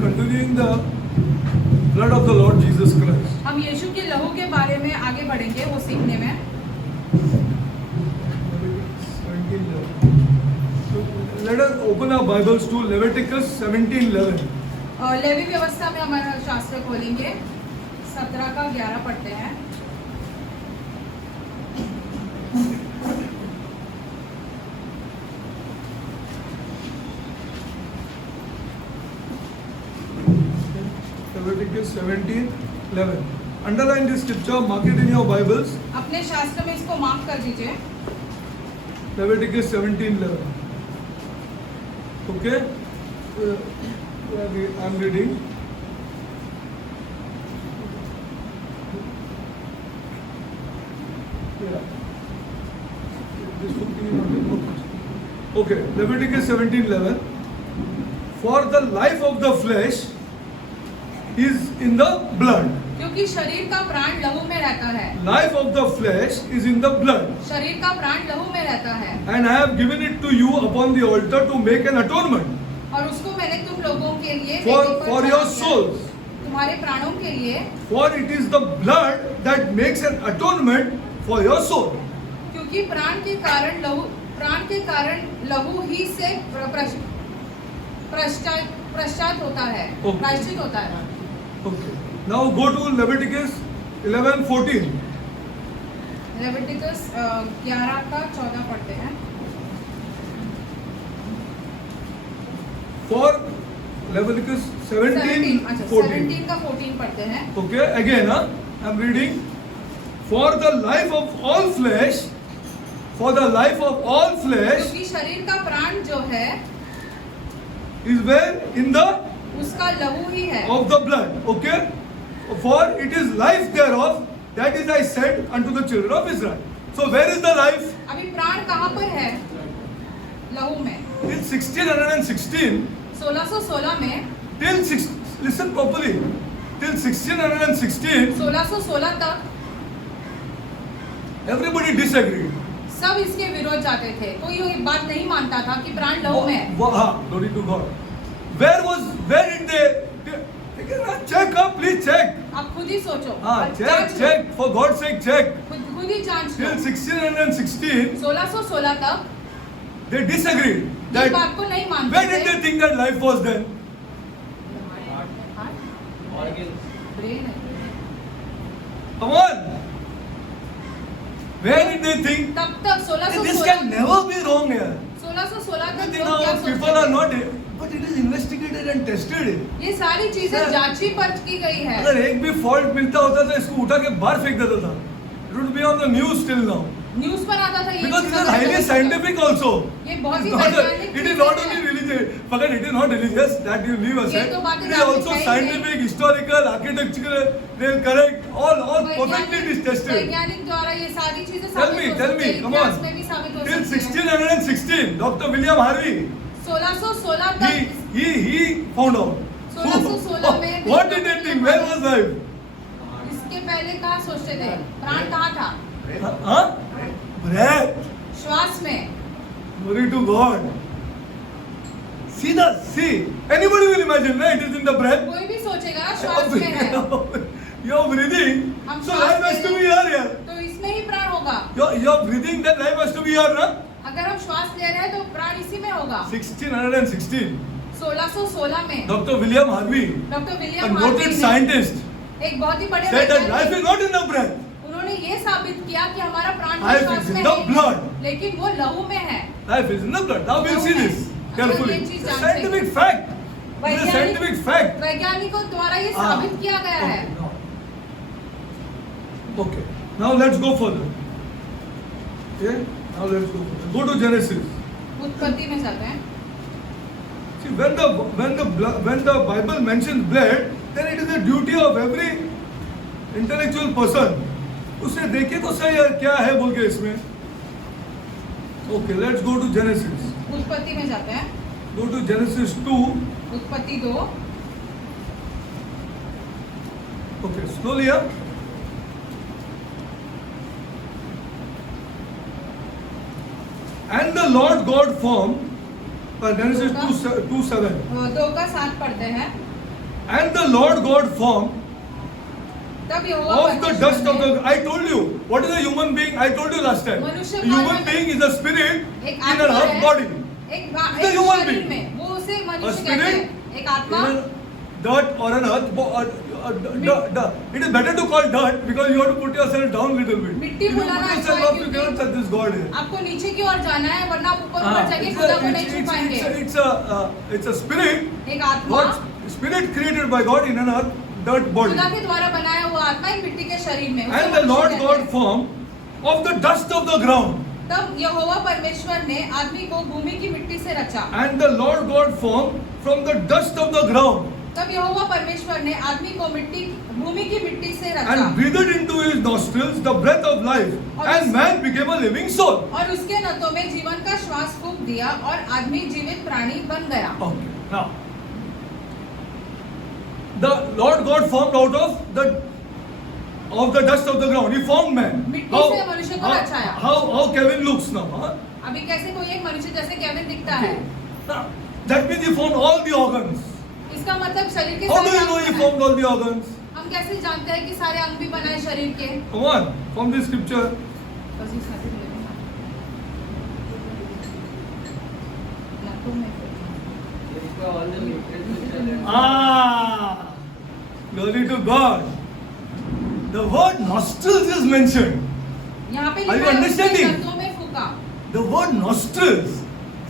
continuing the blood of the Lord Jesus Christ. हम यीशु के लहू के बारे में आगे बढ़ेंगे वो सीखने में। So let us open our Bibles to Leviticus 17:11. Levy व्यवस्था में हमारा शास्त्र खोलेंगे, 17 का 11 पढ़ते हैं। Leviticus 17:11. Underline this scripture, mark it in your Bibles. अपने शास्त्र में इसको मार्क कर दीजिए। Leviticus 17:11. Okay? I'm reading. Yeah. This would be not okay. Leviticus 17:11. For the life of the flesh is in the blood. क्योंकि शरीर का प्राण लहू में रहता है। Life of the flesh is in the blood. शरीर का प्राण लहू में रहता है। And I have given it to you upon the altar to make an atonement और उसको मैंने तुम लोगों के लिए for your souls. तुम्हारे प्राणों के लिए, For it is the blood that makes an atonement for your soul. क्योंकि प्राण के कारण लहू ही से पश्चात होता है, प्रायश्चित होता है। Okay. Now go to Leviticus 11:14. Leviticus 11 का 14 पढ़ते हैं। For Leviticus 17:14. 17 का 14 पढ़ते हैं। Okay, again, I'm reading. For the life of all flesh, क्योंकि शरीर का प्राण जो है is where in the उसका लहू ही है। of the blood. Okay, for it is life thereof, that is I said unto the children of Israel. So where is the life? अभी प्राण कहाँ पर है? लहू में। In 1616. 1616 में, Listen properly. Till 1616, 1616 तक everybody disagreed. सब इसके विरोध जाते थे। कोई ये बात नहीं मानता था कि प्राण लहू में है। Glory to God. Where did they check up? Please check. आप खुद ही सोचो। Check. For God's sake, check. खुद ही जांच लो। Till 1616, 1616 तक they disagreed. इस That बात को नहीं मानते where did थे। they think that life was then? Brain है। Come on. Where did they think? तब तक This can 1616 never be wrong here. 1616 तक You लोग क्या know, people सोचते are थे? not, but it is investigated and tested. ये सारी चीजें जांची परख की गई है। अगर एक भी फॉल्ट मिलता होता तो इसको उठा के बाहर फेंक देता था. It would be on the news till now. News पर आता था ये Because it चीज़ is अगर highly गलत scientific also. ये बहुत ही It वैज्ञानिक is not only religious. Forget it is not religious. That you leave aside. ये तो बातें It is also धार्मिक है ही scientific, historical, architectural. They are correct. All perfectly it is tested. वैज्ञानिक द्वारा ये सारी चीजें Tell साबित me, हो tell सकती me, है, come इतिहास on. में भी साबित हो Till सकती है। 1616, Dr. William Harvey, 1616 तक he found out. 1616 में What did they think? Where was life? इसके पहले कहाँ सोचते थे? प्राण कहाँ था? Huh? Breath. श्वास में। Glory to God. See. Anybody will imagine, right? It is in the breath. कोई भी सोचेगा ना श्वास में है। You are breathing. हम So श्वास life has ले to be रहे here. हैं, तो इसमें ही प्राण होगा। You are breathing, then life has to be here, na? अगर हम श्वास ले रहे हैं तो प्राण इसी में होगा। 1616. 1616 में Dr. William Harvey, doctor a William noted Harvey scientist, एक बहुत ही बड़े said that life वैज्ञानिक is not in the breath. उन्होंने ये साबित किया कि हमारा प्राण Life श्वास is in में the है, blood. लेकिन वो लहू में है। Life is in the blood. Now we'll see this carefully. ये चीज़ It's a जान scientific सकते fact. It's a वैज्ञानिक- scientific fact. वैज्ञानिकों द्वारा ये साबित किया गया है। Okay. Now let's go further. Okay. Now let's go further. Go to Genesis. उत्पत्ति में जाते हैं। See, when the Bible mentions blood, then it is a duty of every intellectual person. उसे देखे तो सही यार क्या है बोल के इसमें. Okay, let's go to Genesis. उत्पत्ति में जाते हैं। Go to Genesis 2. उत्पत्ति 2। Okay, slowly up. And the Lord God formed, Genesis 2:7. 2 का 7 पढ़ते हैं। And the Lord God formed तब यहोवा of the परमेश्वर dust of ने the. I told you what is a human being. I told you last time. मनुष्य A का human मन- being is a spirit एक in आत्मा an earth है, body. एक The human शरीर being. में वो उसे A मनुष्य कहते spirit हैं, एक in आत्मा a dirt or an earth. It is better to call dirt because you have to put yourself down little bit. मिट्टी If you put बुलाना अच्छा yourself है up, you क्योंकि cannot touch this God here. आपको नीचे की ओर जाना है वरना आप ऊपर ऊपर जाके खुदा को नहीं छू पाएंगे। It's a spirit. एक आत्मा God, spirit created by God in an earth dirt body. खुदा के द्वारा बनाया हुआ आत्मा एक मिट्टी के शरीर में उसे And the मनुष्य Lord कहते God हैं। formed of the dust of the ground. तब यहोवा परमेश्वर ने आदमी को भूमि की मिट्टी से रचा। And the Lord God formed from the dust of the ground तब यहोवा परमेश्वर ने आदमी को भूमि की मिट्टी से रचा and breathed into his nostrils the breath of life, and man became a living soul. और उसके नसों में जीवन का श्वास फूंक दिया और आदमी जीवित प्राणी बन गया। Okay, now the Lord God formed out of the dust of the ground. He formed man. मिट्टी से मनुष्य को रचाया। How Kevin looks now? Huh? अभी कैसे कोई एक मनुष्य जैसे केविन दिखता है? Now, that means he formed all the organs. इसका मतलब शरीर के How do सारे you know अंग he बनाए। formed all the organs? हम कैसे जानते हैं कि सारे अंग भी बनाए शरीर के? Come on, from the scripture. बस इस खातिर ले लेना। नाखून में Glory to God. The word nostrils is mentioned. यहाँ पे Are you लिखा है उसने understanding? नसों में फूंका। The word nostrils.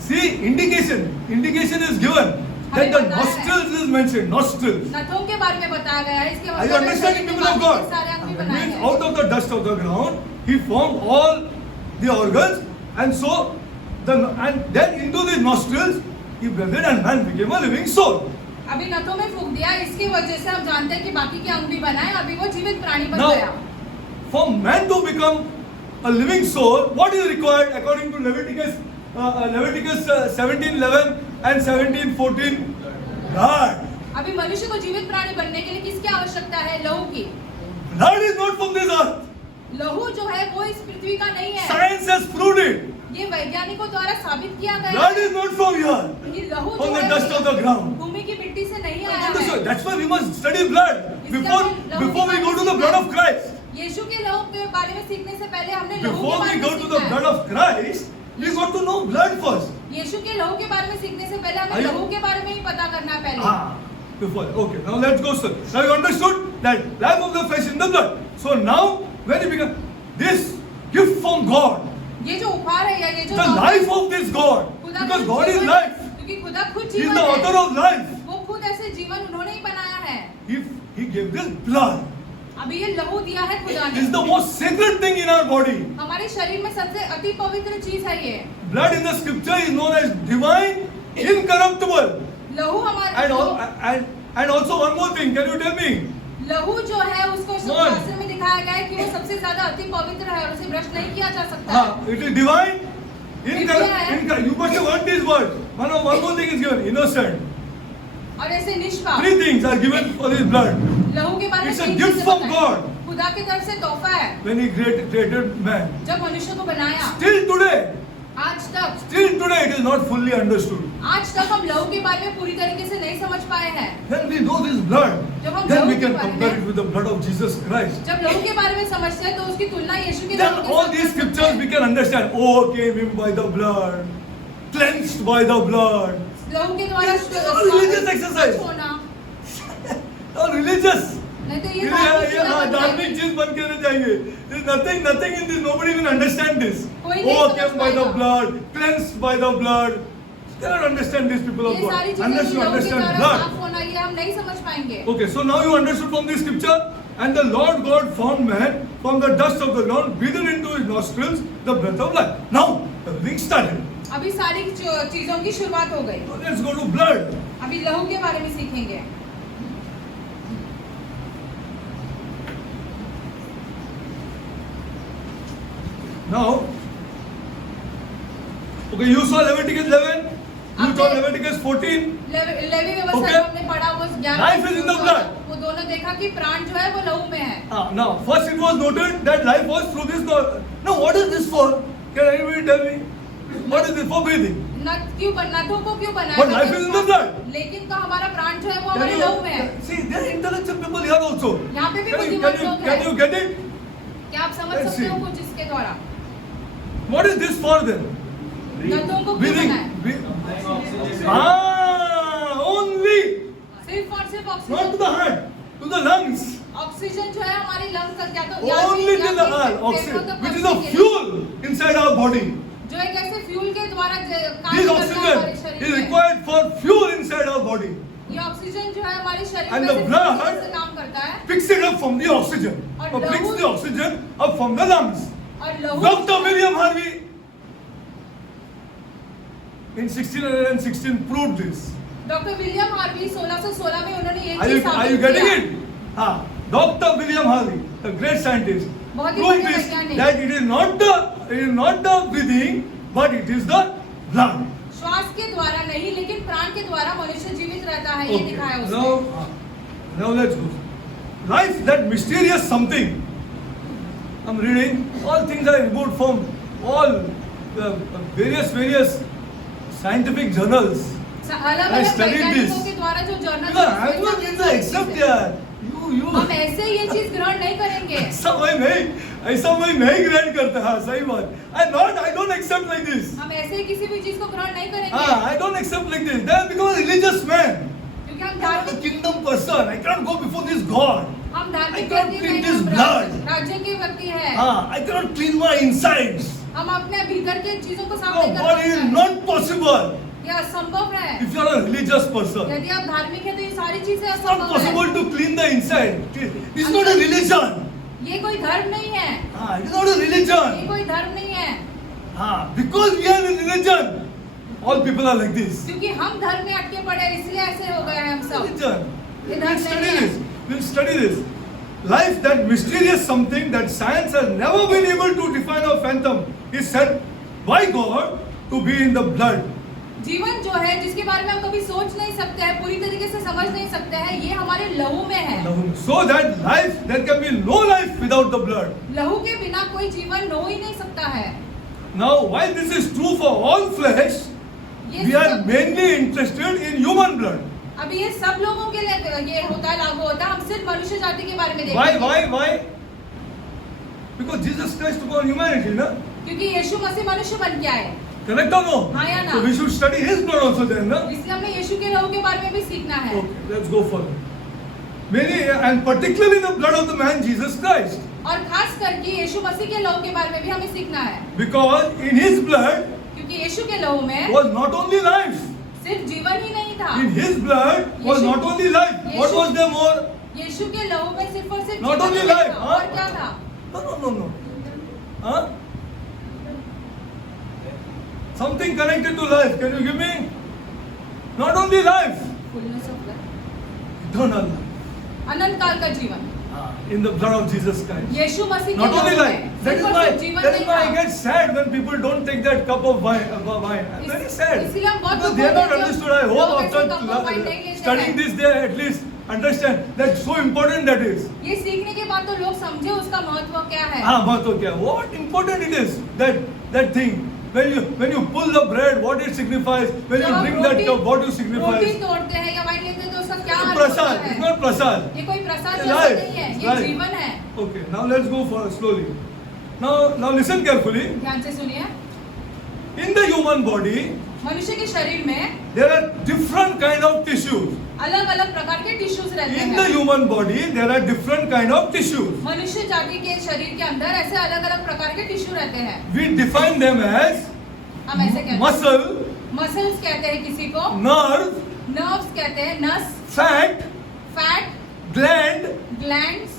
See, indication is given that the nostrils is mentioned. Nostrils. नथों के बारे में बताया गया है। इसके Are you मतलब understanding, शरीर के people of बाकी God? के सारे अंग भी That बनाए means हैं। out of the dust of the ground, he formed all the organs, and so and then into the nostrils he breathed, and man became a living soul. अभी नथों में फूंक दिया, इसकी वजह से हम जानते हैं कि बाकी के अंग भी बनाए, अभी वो जीवित प्राणी बन Now, गया। for man to become a living soul, what is required according to Leviticus 17:11 and 17:14? Blood. अभी मनुष्य को जीवित प्राणी बनने के लिए किसकी आवश्यकता है? लहू की। Blood is not from this earth. लहू जो है वो इस पृथ्वी का नहीं है। Science has proved it. ये वैज्ञानिकों द्वारा साबित किया गया Blood है is not from here. कि लहू From जो the है dust of the ground. भूमि की मिट्टी से नहीं आया है। That's why we must study blood before we go to the blood of Christ. यीशु के लहू के बारे में सीखने से पहले हमने लहू के Before बारे we में go to the सीखना blood है। of Christ, we got to know blood first. यीशु के लहू के बारे में सीखने से पहले Are हमें you- लहू के बारे में ही पता करना है पहले। Before. Okay, now let's go, sir. Now you understood that life of the flesh in the blood. So now, when you become this gift from God, ये जो उपहार है या ये जो the life of this God, खुदा because खुद God is जीवन- life, क्योंकि खुदा खुद He is जीवन the है। author of life. वो खुद ऐसे जीवन उन्होंने ही बनाया है। If He gave this blood, अभी ये लहू दिया है खुदा this is ने। the most sacred thing in our body. हमारे शरीर में सबसे अति पवित्र चीज है ये। Blood in the scripture is known as divine, incorruptible. लहू हमारे And also one more thing, can you tell me? लहू जो है उसको One. शास्त्र में दिखाया गया है कि वो सबसे ज्यादा अति पवित्र है और उसे भ्रष्ट नहीं किया जा सकता है। It is divine, है। You must have heard these words. One more thing is given, innocent. और ऐसे निष्पाप 3 things are given for this blood. लहू के बारे में It's a 3 gift चीजें from बताएं। God. खुदा की तरफ से तोहफा है। When He created man. जब मनुष्य को बनाया Still today, it is not fully understood. आज तक हम लहू के बारे में पूरी तरीके से नहीं समझ पाए हैं। When we know this blood, जब हम then लहू we के can बारे compare में it with the blood of Jesus Christ. जब लहू के बारे में समझते हैं तो उसकी तुलना यीशु के Then लहू के all साथ these कर सकते scriptures we हैं। can understand. Oh, came in by the blood, cleansed by the blood. लहू के द्वारा It's all religious exercise. होना All religious. नहीं तो ये ये धार्मिक चीजें बन धार्मिक जाएंगी। चीज बन के रह जाएंगे. There's nothing in this. Nobody will understand this. कोई नहीं Oh, समझ came by the पाएगा। blood, cleansed by the blood. You cannot understand these people of ये सारी God. चीजें Unless you लहू के understand द्वारा blood. साफ होना ये हम नहीं समझ पाएंगे। Okay, so now you understood from this scripture, and the Lord God formed man from the dust of the ground, breathed into his nostrils the breath of life. Now everything started. अभी सारी चीजों की शुरुआत हो गई। So let's go to blood. अभी लहू के बारे में सीखेंगे। Now, okay, you saw Leviticus 11, you saw आपने- Leviticus 14. लेवी व्यवस्था Okay. जो हमने पढ़ा वो 11 Life is in the blood. वो दोनों देखा कि प्राण जो है वो लहू में है। Now, first it was noted that life was through this. Now, what is this for? Can anybody tell me? What is this for? Breathing. नथों को क्यों बनाया? But life is in the blood. लेकिन तो हमारा प्राण जो है वो हमारे लहू में है। See, there are intellectual people here also. यहाँ पे भी Can बुद्धिमान लोग you हैं। get it? क्या आप समझ Let's सकते हो see. कुछ इसके द्वारा? What is this for then? नथों को क्यों Breathing. बनाया? Only. सिर्फ और सिर्फ Not to oxygen. the heart, to the lungs. Oxygen जो है हमारी लंग्स तक या तो Only to the heart, oxygen, which is a fuel inside our body. जो एक ऐसे फ्यूल के द्वारा काम This करता है हमारे oxygen शरीर is में। required for fuel inside our body. ये ऑक्सीजन जो है हमारे शरीर And में the सिर्फ blood ऑक्सीजन से काम करता है। Picks it up from the oxygen. और Or picks लहू- the oxygen up from the lungs. और लहू Dr. William Harvey in 1616 proved this. Doctor William Harvey 1616 में उन्होंने ये Are चीज you साबित getting किया। it? Dr. William Harvey, the great scientist, बहुत ही proved बड़े this वैज्ञानिक। that it is not the breathing, but it is the blood. श्वास के द्वारा नहीं लेकिन प्राण के द्वारा मनुष्य जीवित रहता है, ये Okay. दिखाया उसने। Now let's go. Life, that mysterious something. I'm reading. All things are removed from all various scientific journals. अलग I अलग studied वैज्ञानिकों this. के द्वारा जो journal No, I'm not in the accept यार. You. हम ऐसे ये चीज ग्रहण नहीं करेंगे। ऐसा मैं नहीं ग्रहण करता। हाँ, सही बात। I don't accept like this. हम ऐसे किसी भी चीज को ग्रहण नहीं करेंगे I don't accept like this. Then I become a religious man. क्योंकि हम I'm a धार्मिक kingdom person. I can't go before this God. हम I धार्मिक can't व्यक्ति clean नहीं, this हम blood. राज्य के व्यक्ति है। I cannot clean my insides. हम अपने भीतर के चीजों को साफ No, नहीं कर but it is सकते। not possible. ये असंभव है। If you are a religious person, यदि आप धार्मिक है तो ये सारी चीजें it's not असंभव है। possible to clean the inside. It's not a religion. ये कोई धर्म नहीं है। It is not a ये religion. कोई धर्म नहीं है। Because we are a religion, all people are like this. क्योंकि हम धर्म में अटके पड़े हैं, इसलिए ऐसे हो गए हैं हम सब। Religion. ये We'll धर्म study नहीं है। this. We'll study this. Life, that mysterious something that science has never been able to define or fathom, is said by God to be in the blood. जीवन जो है जिसके बारे में हम कभी सोच नहीं सकते हैं, पूरी तरीके से समझ नहीं सकते हैं, ये हमारे लहू में है। So that life, there can be no life without the blood. लहू के बिना कोई जीवन हो ही नहीं सकता है। Now, while this is true for all flesh, ये we are सब- mainly interested in human blood. अभी ये सब लोगों के लिए ये होता है, लागू होता है। हम सिर्फ मनुष्य जाति के बारे में Why? देखेंगे। Because Jesus Christ took on humanity, na? क्योंकि यीशु मसीह मनुष्य बन के आए, Correct or no? हाँ या ना? So we should study His blood also then, na? इसलिए हमें यीशु के लहू के बारे में भी सीखना है। Okay, let's go further. Many, and particularly the blood of the man Jesus Christ. और खास करके यीशु मसीह के लहू के बारे में भी हमें सीखना है, Because in His blood क्योंकि यीशु के लहू में was not only life. सिर्फ जीवन ही नहीं था। In His blood was Yeshu- not only life. What Yeshu- was there more? यीशु के लहू में सिर्फ और सिर्फ Not जीवन only ही नहीं life, था। हाँ? और क्या था? No. Huh? Something connected to life. Can you give me? Not only life. Fullness of life. Eternal life. अनंत काल का जीवन In the blood of Jesus Christ. यीशु मसीह के Not only लहू life. में That सिर्फ is और why, सिर्फ जीवन that is नहीं why I था। get sad when people don't take that cup of wine. I'm very sad. इसलिए हम बहुत Because they have दुखी not होते हैं understood. I जब hope लोग ऐसे cup of after wine नहीं लेते studying हैं। this, they at least understand that so important that is. ये सीखने के बाद तो लोग समझे उसका महत्व क्या है। महत्व क्या? What important it is, that thing. When you pull the bread, what it signifies. When जब you हम drink that roti- cup, what you roti signifies. तोड़ते हैं या वाइन लेते हैं तो उसका क्या अर्थ होता Prasad. है? It's not prasad. ये कोई प्रसाद It's जैसा life. नहीं है, It's ये life. जीवन है। Okay, now let's go for slowly. Now listen carefully. ध्यान से सुनिए। In the human body, मनुष्य के शरीर में there are different kind of tissues. अलग अलग प्रकार के टिश्यूज रहते In the हैं। human body, there are different kind of tissues. मनुष्य जाति के शरीर के अंदर ऐसे अलग अलग प्रकार के टिश्यू रहते हैं। We define them as हम ऐसे कहते हैं। muscle, मसल्स कहते हैं किसी को, nerve, नर्व्स कहते हैं, नस, fat, fat, gland, glands,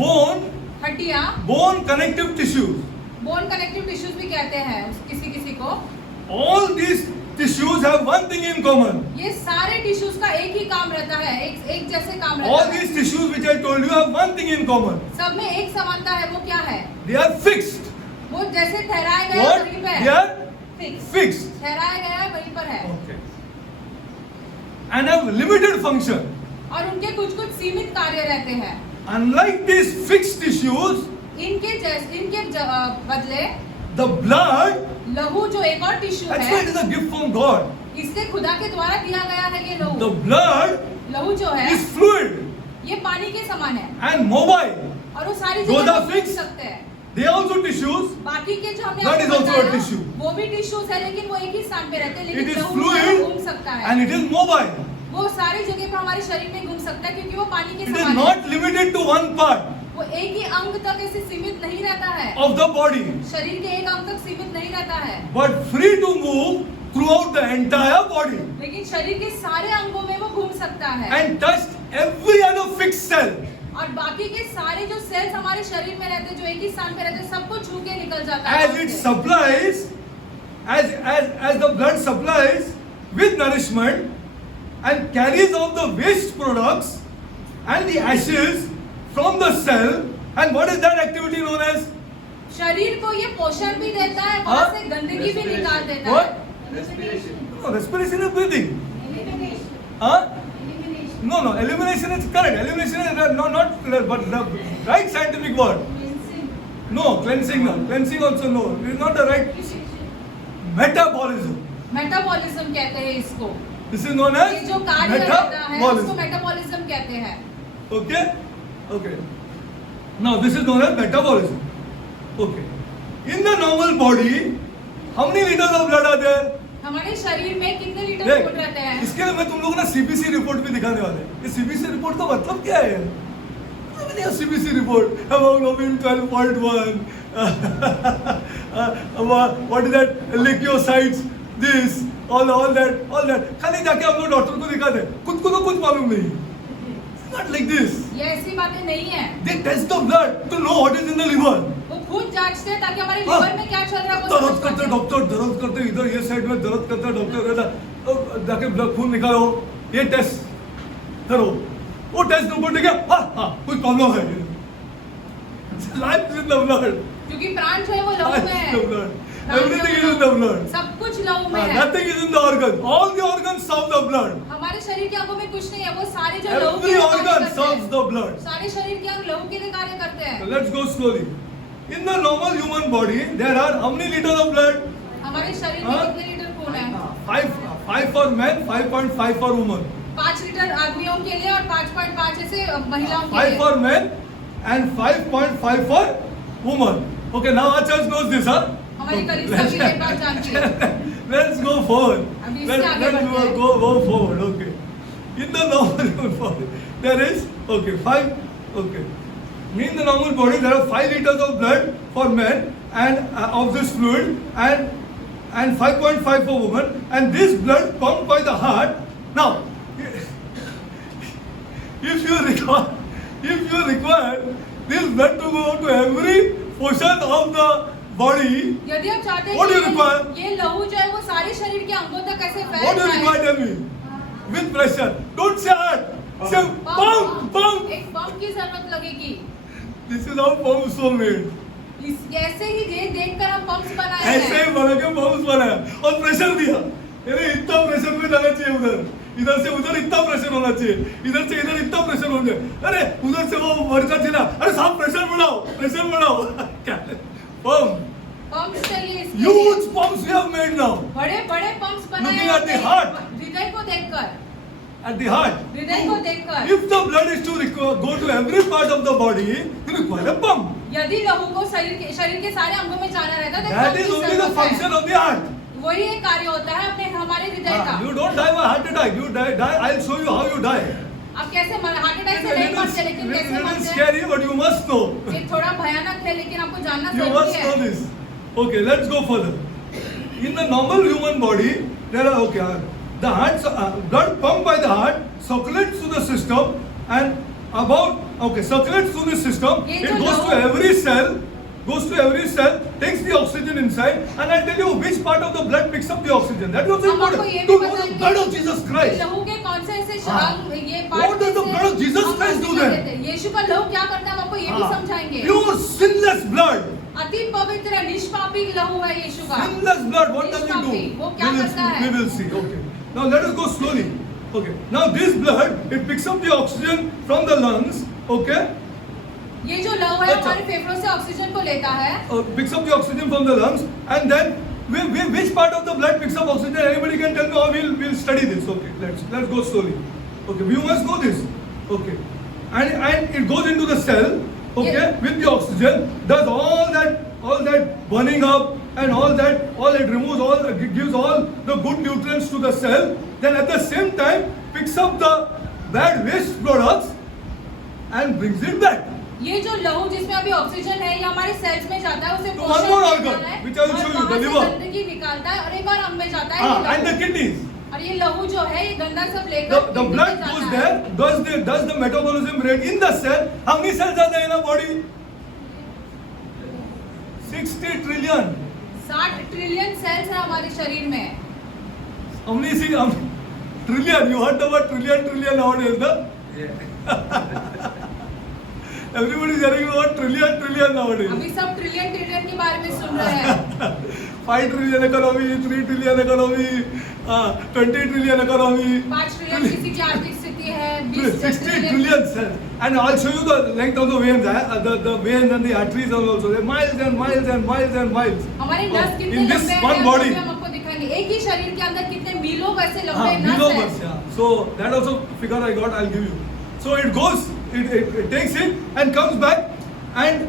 bone, हड्डियां, bone connective tissues. Bone connective tissues भी कहते हैं किसी किसी को। All these tissues have one thing in common. ये सारे टिश्यूज का एक ही काम रहता है, एक जैसे काम All रहता है। these tissues which I told you have one thing in common. सब में एक समानता है, वो क्या है? They are fixed. वो जैसे ठहराए गए What? वहीं पे They है। are fix, fixed. ठहराया गया है वहीं पर है। Okay. And have limited function. और उनके कुछ कुछ सीमित कार्य रहते हैं। Unlike these fixed tissues, इनके बदले the blood लहू जो एक और टिश्यू That's why है, it is a gift from God. इससे खुदा के द्वारा दिया गया है ये The लहू। blood लहू जो है is fluid ये पानी के समान है and mobile. और वो सारी Those जगह are घूम fixed. सकते हैं। They are also tissues. बाकी के जो हमने That आपको is also a बताया, tissue. वो भी टिश्यूज है लेकिन वो एक ही स्थान पे रहते हैं, It लेकिन is लहू जो है fluid वो घूम सकता है। and it is mobile. वो सारी जगह पे हमारे शरीर में घूम सकता है क्योंकि वो पानी के It is समान है। not limited to one part वो एक ही अंग तक ऐसे सीमित नहीं रहता है, of the body, शरीर के एक अंग तक सीमित नहीं रहता है, but free to move throughout the entire body लेकिन शरीर के सारे अंगों में वो घूम सकता है and touch every other fixed cell. और बाकी के सारे जो सेल्स हमारे शरीर में रहते हैं, जो एक ही स्थान पे रहते हैं, सबको छू के निकल जाता है। As it supplies, as the blood supplies with nourishment and carries out the waste products and the ashes from the cell, and what is that activity known as? शरीर को ये पोषण भी देता है, वहाँ से गंदगी भी निकाल देता What? है। No, respiration is breathing. Huh? No, elimination is correct. Elimination is not but the right scientific word. No, cleansing no. Cleansing also no. It is not the right metabolism. Metabolism कहते हैं इसको। This is known ये as जो कार्य रहता है उसको metabolism. Metabolism कहते हैं। Okay. Now this is known as metabolism. Okay. In the normal body, how many liters of blood are there? हमारे शरीर में कितने लीटर खून रहते देख, हैं? इसके लिए मैं तुम लोगों को ना सीबीसी रिपोर्ट भी दिखाने वाले हैं। ये सीबीसी रिपोर्ट का मतलब क्या है? CBC report hemoglobin 12.1 what is that leukocytes this all that खाली जाके हम लोग डॉक्टर को दिखाते हैं, खुद को तो कुछ मालूम नहीं। It's not like this. ये ऐसी बातें नहीं है। They test the blood to know what is in the liver. वो खून जांचते हैं ताकि हमारे लिवर में क्या चल रहा है वो दर्द समझ करते पाए। डॉक्टर, दर्द करते इधर ये साइड में दर्द करता है डॉक्टर कहता जाके ब्लड खून निकालो, ये टेस्ट करो, वो टेस्ट रिपोर्ट देखा, हाँ कुछ प्रॉब्लम है। Life is in the blood, क्योंकि प्राण जो है वो लहू में है। Everything is in the blood, सब कुछ लहू में है। Nothing is in the organ, all the organs serve the blood, हमारे शरीर के अंगों में कुछ नहीं है, वो सारे जो लहू के एवरी लिए कार्य ऑर्गन करते सर्व्स हैं। The blood. सारे शरीर के अंग लहू के लिए कार्य करते हैं। Let's go slowly. In the normal human body, there are how many liters of blood? हमारे शरीर में कितने लीटर खून है? 5 for men, 5.5 for women. 5 litre आदमियों के लिए और 5.5 ऐसे महिलाओं के 5 लिए। for men and 5.5 for women. Okay, now Achal knows this, huh? हमारी कलीसिया भी ये बात जानती है। Let's go forward. अभी इससे आगे Let's बढ़ते हैं। go forward. Okay. In the normal human body, there is 5. Okay. In the normal body, there are 5 liters of blood for men and of this fluid and 5.5 for women, and this blood pumped by the heart. Now, if you require this blood to go to every portion of the body, यदि आप चाहते What do you हैं require? कि ये लहू जो है वो सारे शरीर के अंगों तक ऐसे what फैल do you require? जाए। Tell me. With pressure. Don't say heart. Say pump. एक पंप की जरूरत लगेगी। This is how pumps were made. ऐसे ही देखकर हम पंप्स बनाए ऐसे हैं। ही बना के पम्प्स बनाया और प्रेशर दिया। अरे इतना प्रेशर में जाना चाहिए उधर, इधर से उधर इतना प्रेशर होना चाहिए, इधर से इधर इतना प्रेशर होना चाहिए। अरे उधर से वो वर्का चला, अरे साहब प्रेशर बढ़ाओ क्या पंप्स चाहिए इसके लिए। Huge pumps we have made now बड़े पंप्स बनाए Looking at the हैं heart. हृदय को देखकर। at the heart. हृदय को देखकर। If the blood is to go to every part of the body, you require a pump. यदि लहू को शरीर के सारे अंगों में जाना रहता है तो That पंप is की only the जरूरत है। function of the heart. वही एक कार्य होता है अपने हमारे हृदय का। You don't die by heart attack. You die. I'll show you how you die. आप कैसे हार्ट अटैक से नहीं मरते, लेकिन कैसे Little मरते हैं? scary, but you must know. ये थोड़ा भयानक है लेकिन आपको जानना You जरूरी must know है। this. Okay, let's go further. In the normal human body, there are the heart, blood pumped by the heart circulates through the system and circulates through the system. ये It जो goes to every cell, takes the oxygen inside, and I'll tell you which part of the blood picks up the oxygen. That was हम आपको important. ये To भी know the बताएंगे blood of Jesus Christ. लहू के कौन से ऐसे हाँ। अंग ये What does the blood of Jesus हम Christ do ऑक्सीजन then? देते हैं। यीशु का लहू क्या करता है हम आपको ये भी समझाएंगे। Pure sinless blood. अति पवित्र निष्पापी लहू है यीशु का। Sinless blood, what does it do? वो क्या करता है? We will see. Okay. Now let us go slowly. Okay. Now this blood, it picks up the oxygen from the lungs. Okay. ये जो लहू है हमारे फेफड़ों से ऑक्सीजन को लेता है। Picks up the oxygen from the lungs, and then Which part of the blood picks up oxygen? Anybody can tell me? Or we'll study this. Okay, let's go slowly. Okay, we must know this. Okay, and it goes into the cell. Okay, Yes. with the oxygen, does all that burning up and all it removes gives all the good nutrients to the cell. Then at the same time picks up the bad waste products and brings it back. ये जो लहू जिसमें अभी oxygen है ये हमारे sales में जाता है उसे तो one more organ, मिलता है which I will और show you, वहाँ the से liver. गंदगी निकालता है और एक और अंग में जाता है ये And the लहू। kidneys. और ये लहू जो है ये गंदा सब लेकर The किडनी blood में goes जाता है। there, does the metabolism rate in the cell. How many cells are there in a body? 60 trillion. 60 trillion cells है हमारे शरीर में। How many trillion? You heard the word trillion nowadays, no? Everybody is hearing about trillion nowadays. अभी सब trillion के बारे में सुन रहे हैं। 5 trillion economy, 3 trillion economy, 20 trillion economy. 5 trillion किसी की आर्थिक स्थिति है, 20 60 trillion cells. And I'll show you the length of the veins, the veins and the arteries are also there. Miles and miles and miles and miles. हमारे नस कितने In this लंबे हैं one वो body. भी हम आपको दिखाएंगे। एक ही शरीर के अंदर कितने मीलों वैसे लंबे हाँ, नस below हैं। us, yeah. So that also figure I got, I'll give you. So it goes, it takes it and comes back and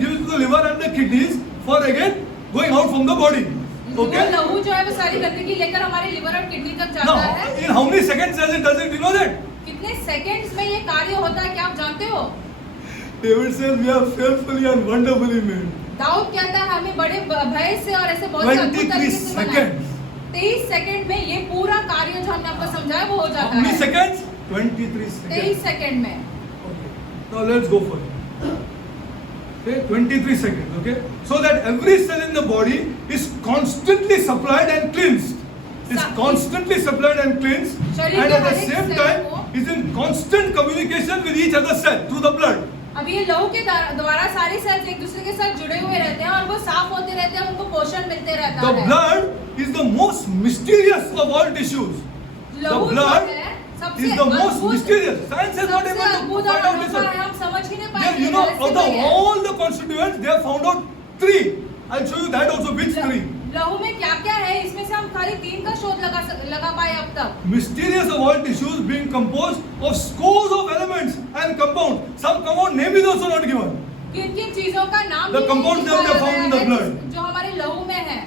gives to the liver and the kidneys for again going out from the body. वो Okay? लहू जो है वो सारी गंदगी लेकर हमारे liver और किडनी तक जाता Now, है। in how many seconds does it? You know that? कितने सेकंड्स में ये कार्य होता है क्या आप जानते हो? David says we are fearfully and wonderfully made. Dawood कहता है हमें बड़े भय से और ऐसे बहुत अद्भुत 23 तरीके से बनाया। seconds. 23 सेकंड में ये पूरा कार्य जो हमने आपको समझाया वो हो How जाता many है। seconds? 23 seconds. 23 सेकंड में। Okay. Now let's go for it. Okay, 23 seconds. Okay, so that every cell in the body is constantly supplied and cleansed. Is constantly supplied and cleansed, शरीर and के at the हर एक same cell time को- is in constant communication with each other cell through the blood. अब ये लहू के द्वारा सारी सेल्स एक दूसरे के साथ जुड़े हुए रहते हैं और वो साफ होते रहते हैं, उनको पोषण मिलते रहता The है। blood is the most mysterious of all tissues. लहू जो blood है सबसे Is the most अद्भुत- mysterious. Science has not सबसे able to अद्भुत find और out this. अनोखा है, हम समझ ही नहीं They, पाएंगे। you know, out of रहस्यमय है। all the constituents, they have found out 3. I'll show you that also. Which 3? लहू में क्या क्या है इसमें से हम खाली 3 का शोध लगा पाए अब तक। Mysterious of all tissues being composed of scores of elements and compounds. Some compound name is also not given. किन किन चीजों का नाम The भी compounds नहीं that are बताया found in the गया है, blood. जो हमारे लहू में है।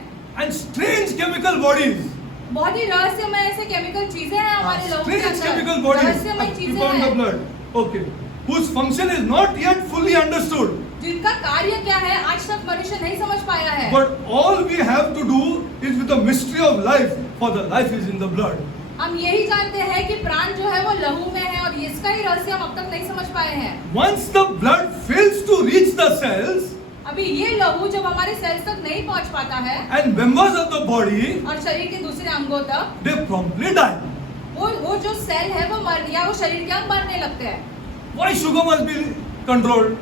And strange chemical bodies. बहुत ही रहस्यमय ऐसे केमिकल चीजें हैं हमारे लहू के Strange अंदर। chemical bodies रहस्यमय are चीजें found in the हैं blood. Okay. Whose function is not yet fully understood. जिनका कार्य क्या है आज तक मनुष्य नहीं समझ पाया है। But all we have to do is with the mystery of life, for the life is in the blood. हम यही जानते हैं कि प्राण जो है वो लहू में है और इसका ही रहस्य हम अब तक नहीं समझ पाए हैं। Once the blood fails to reach the cells अभी ये लहू जब हमारे सेल्स तक नहीं पहुंच पाता है and members of the body, और शरीर के दूसरे अंगों तक, they promptly die. वो जो सेल है वो मर या वो शरीर के अंग मरने लगते हैं। Why sugar must be controlled?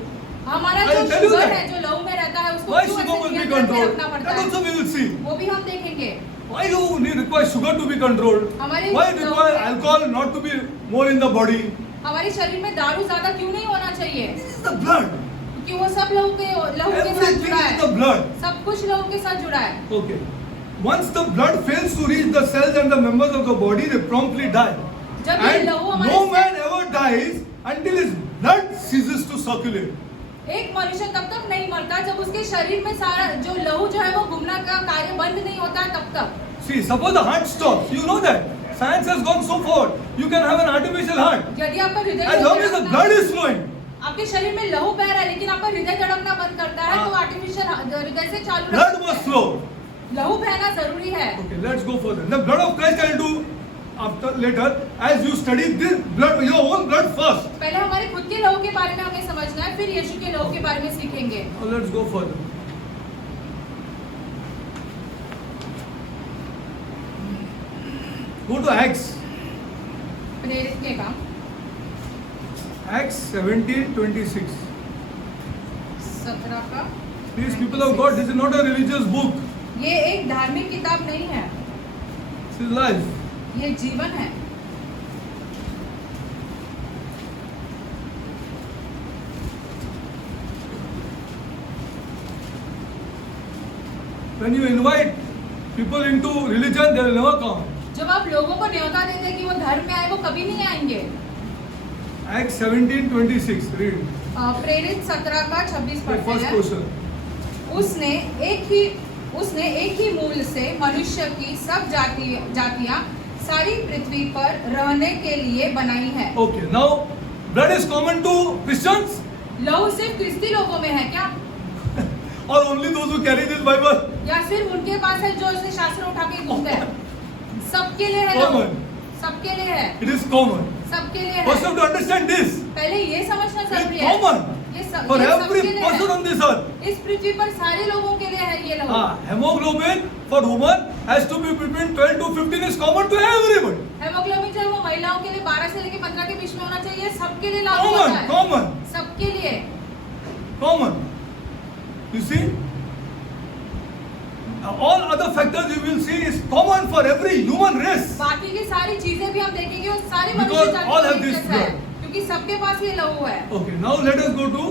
हमारा I'll जो tell you शुगर that. है जो लहू में रहता है उसको Why क्यों sugar ऐसे must be नियंत्रण में controlled? रखना पड़ता That है also we will see. वो भी हम देखेंगे। Why do we require sugar to be controlled? हमारे Why require alcohol not to be more in the body? हमारे शरीर में दारू ज्यादा क्यों नहीं होना चाहिए? This is the blood. क्योंकि वो सब लहू के साथ Everything जुड़ा is the है। blood. सब कुछ लहू के साथ जुड़ा है। Okay. Once the blood fails to reach the cells and the members of the body, they promptly die. जब ये And लहू हमारे no cell- man ever dies until his blood ceases to circulate. एक मनुष्य तब तक नहीं मरता जब उसके शरीर में सारा जो लहू जो है वो घूमना का कार्य बंद नहीं होता है तब तक। See, suppose the heart stops. You know that. Science has gone so far. You can have an artificial heart. यदि आपका हृदय As long as the blood is flowing. आपके शरीर में लहू बह रहा है लेकिन आपका हृदय धड़कना बंद करता है हाँ। तो आर्टिफिशियल हृदय से चालू Blood रखना must है। flow. लहू बहना जरूरी है। Okay, let's go further. The blood of Christ I'll do after later as you study this blood, your own blood first. पहले हमारे खुद के लहू के बारे में हमें समझना है फिर यीशु के लहू के बारे में सीखेंगे। Now let's go further. Go to Acts. प्रेरित के काम Acts 17:26. 17 का। These people of God, this is not a religious book. ये एक धार्मिक किताब नहीं है, This is life. ये जीवन है। When you invite people into religion, they will never come. जब आप लोगों को न्योता देते हैं कि वो धर्म में आए, वो कभी नहीं आएंगे। Acts 17:26. Read. प्रेरित 17 का 26 The पढ़ते first हैं। question. उसने एक ही मूल से मनुष्य की सब जातियां सारी पृथ्वी पर रहने के लिए बनाई है। Okay. Now, blood is common to Christians लहू सिर्फ क्रिस्ती लोगों में है क्या? or only those who carry this Bible? या सिर्फ उनके पास है जो इसे शास्त्र उठा के घूमते हैं? सबके लिए है लहू, Common. सबके लिए है, It is common. सबके लिए First you है। have to understand this. पहले ये समझना It जरूरी is है। common ये सब for ये every सबके लिए person है। on this earth. इस पृथ्वी पर सारे लोगों के लिए है ये लहू। Hemoglobin for woman has to be between 12 to 15 is common to everybody. Haemoglobin जो है वो महिलाओं के लिए 12 से लेकर 15 के बीच में होना चाहिए, सबके लिए लागू होता Common, है। common, सबके लिए। common. You see? All other factors you will see is common for every human race. बाकी की सारी चीजें भी हम देखेंगे और सारे Because मनुष्य जाति all के have लिए this जैसा है, blood. क्योंकि सबके पास ये लहू है। Okay, now let us go to.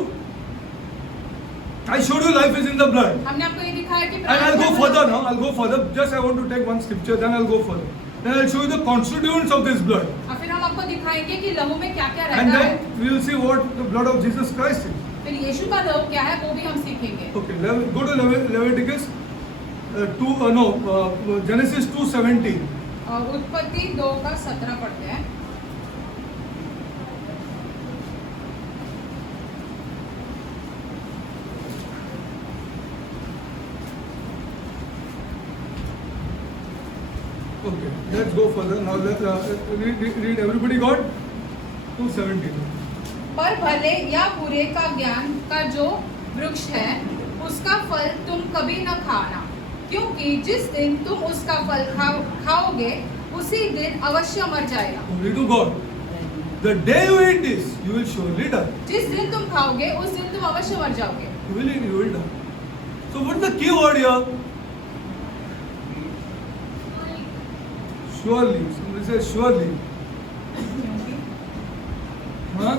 I showed you life is in the blood. हमने आपको ये दिखाया कि And I'll go further now. I'll go further. Just I want to take one scripture, then I'll go further. Then I'll show you the constituents of this blood. और फिर हम आपको दिखाएंगे कि लहू में क्या क्या And रहता है। then we will see what the blood of Jesus Christ is. फिर यीशु का लहू क्या है वो भी हम सीखेंगे। Okay, go to Leviticus Genesis 2:17. और उत्पत्ति 2 का 17 पढ़ते हैं। Okay, let's go further. Now read everybody got 2:17. पर भले या बुरे का ज्ञान का जो वृक्ष है उसका फल तुम कभी न खाना, क्योंकि जिस दिन तुम उसका फल खाओगे उसी दिन अवश्य मर जाएगा। Glory to God. The day you eat this, you will surely die. जिस दिन तुम खाओगे उस दिन तुम अवश्य मर जाओगे। You will eat, you will die. So what's the key word here? Surely. Somebody says surely. Huh?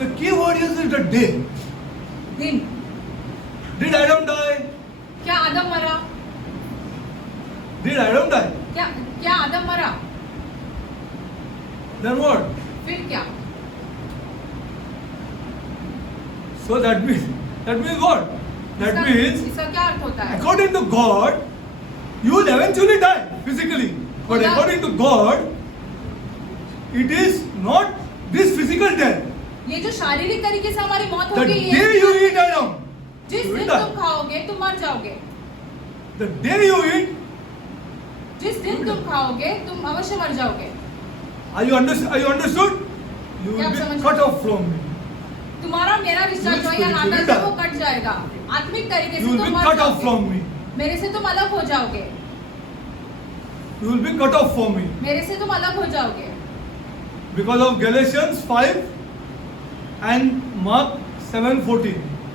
The key word here is the day. दिन। Did Adam die? क्या आदम मरा? Did Adam die? क्या आदम मरा? Then what? फिर क्या? So that means what? That means इसका क्या अर्थ होता है? according to God, you will eventually die physically. But Yeah. according to God, it is not this physical death. ये जो शारीरिक तरीके से हमारी मौत The होगी, day you eat Adam, जिस you will दिन die. तुम खाओगे तुम मर जाओगे। The day you eat, जिस दिन तुम खाओगे तुम अवश्य मर जाओगे। are you understood? You क्या will be समझ cut रहे? off from me. तुम्हारा मेरा रिश्ता जो है या नाता Spiritually जो है वो die. कट जाएगा। आत्मिक तरीके You से will तुम be मर cut off जाओगे। from me. मेरे से तुम अलग हो जाओगे। You will be cut off from me. मेरे से तुम अलग हो जाओगे। Because of Galatians 5 and Mark 7:14.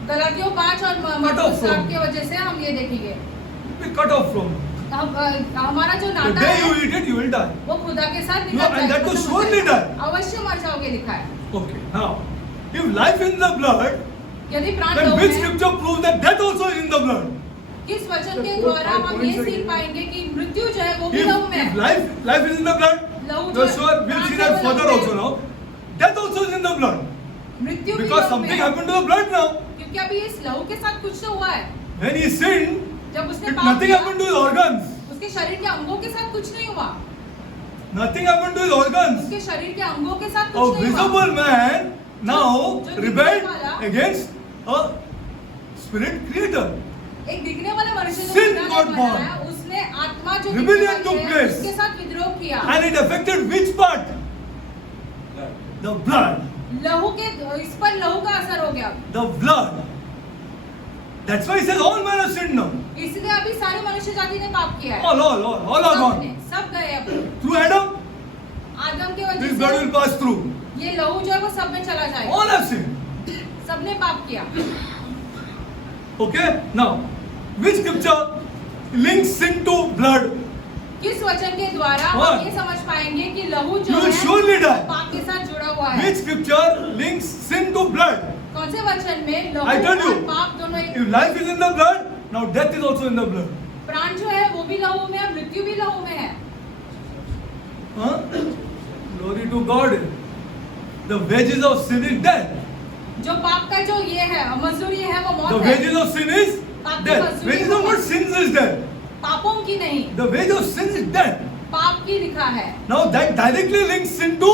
गलातियों 5 और Cut मत्ती off from 7 की वजह से हम ये देखेंगे। Be cut off from me. हमारा जो The नाता day you है eat it, you will die. वो खुदा के साथ You- निकल and that जाएगा, will खत्म हो surely जाएगा। die. अवश्य मर जाओगे लिखा है। Okay. Now, if life is in the blood, यदि प्राण then लोग which हैं, scripture proves that death also is in the blood? किस वचन के द्वारा हम ये सीख पाएंगे कि मृत्यु जो है वो भी If, लहू में if है। life is in the blood, लहू जो so है, sure we'll प्राण see जो that है further लहू also में। now. Death also is in the blood मृत्यु भी because लहू में something है। happened to the blood now. क्योंकि अभी इस लहू के साथ कुछ तो हुआ है। When he sinned, जब उसने it, पाप nothing किया, happened to his organs. उसके शरीर के अंगों के साथ कुछ नहीं हुआ। Nothing happened to his organs. उसके शरीर के अंगों के साथ A कुछ नहीं हुआ। visible man now जो rebelled दिखने वाला- against a spirit creator. एक दिखने वाला मनुष्य जो Sin खुदा ने got बनाया, born. उसने आत्मा जो Rebellion दिखने took वाली है, place. उसके साथ विद्रोह किया। And it affected which part? The blood. लहू के इस पर लहू का असर हो गया। The blood. That's why he says all men have sinned now. इसलिए अभी सारी मनुष्य जाति ने पाप किया है। All are सब ने, gone. सब गए अब। Through Adam, आदम के this वजह blood will से pass through. ये लहू जो है वो सब में चला जाएगा। All have sinned. सबने पाप किया। Okay? Now, which scripture links sin to blood? किस वचन के द्वारा What? हम ये समझ पाएंगे कि लहू जो You will है surely वो die. पाप के साथ जुड़ा हुआ है। Which scripture links sin to blood? कौन से वचन में लहू I told you. और पाप दोनों एक If life is in the blood, now death is also in the blood. प्राण जो है वो भी लहू में है, to God is. The wages of sin is death. जो पाप का जो ये है मजदूरी है वो The मौत है। wages of sin is पाप की death. मजदूरी Wages वो of है। what sins is death. पापों की नहीं, The wage of sin is death. पाप की लिखा है। Now that directly links sin to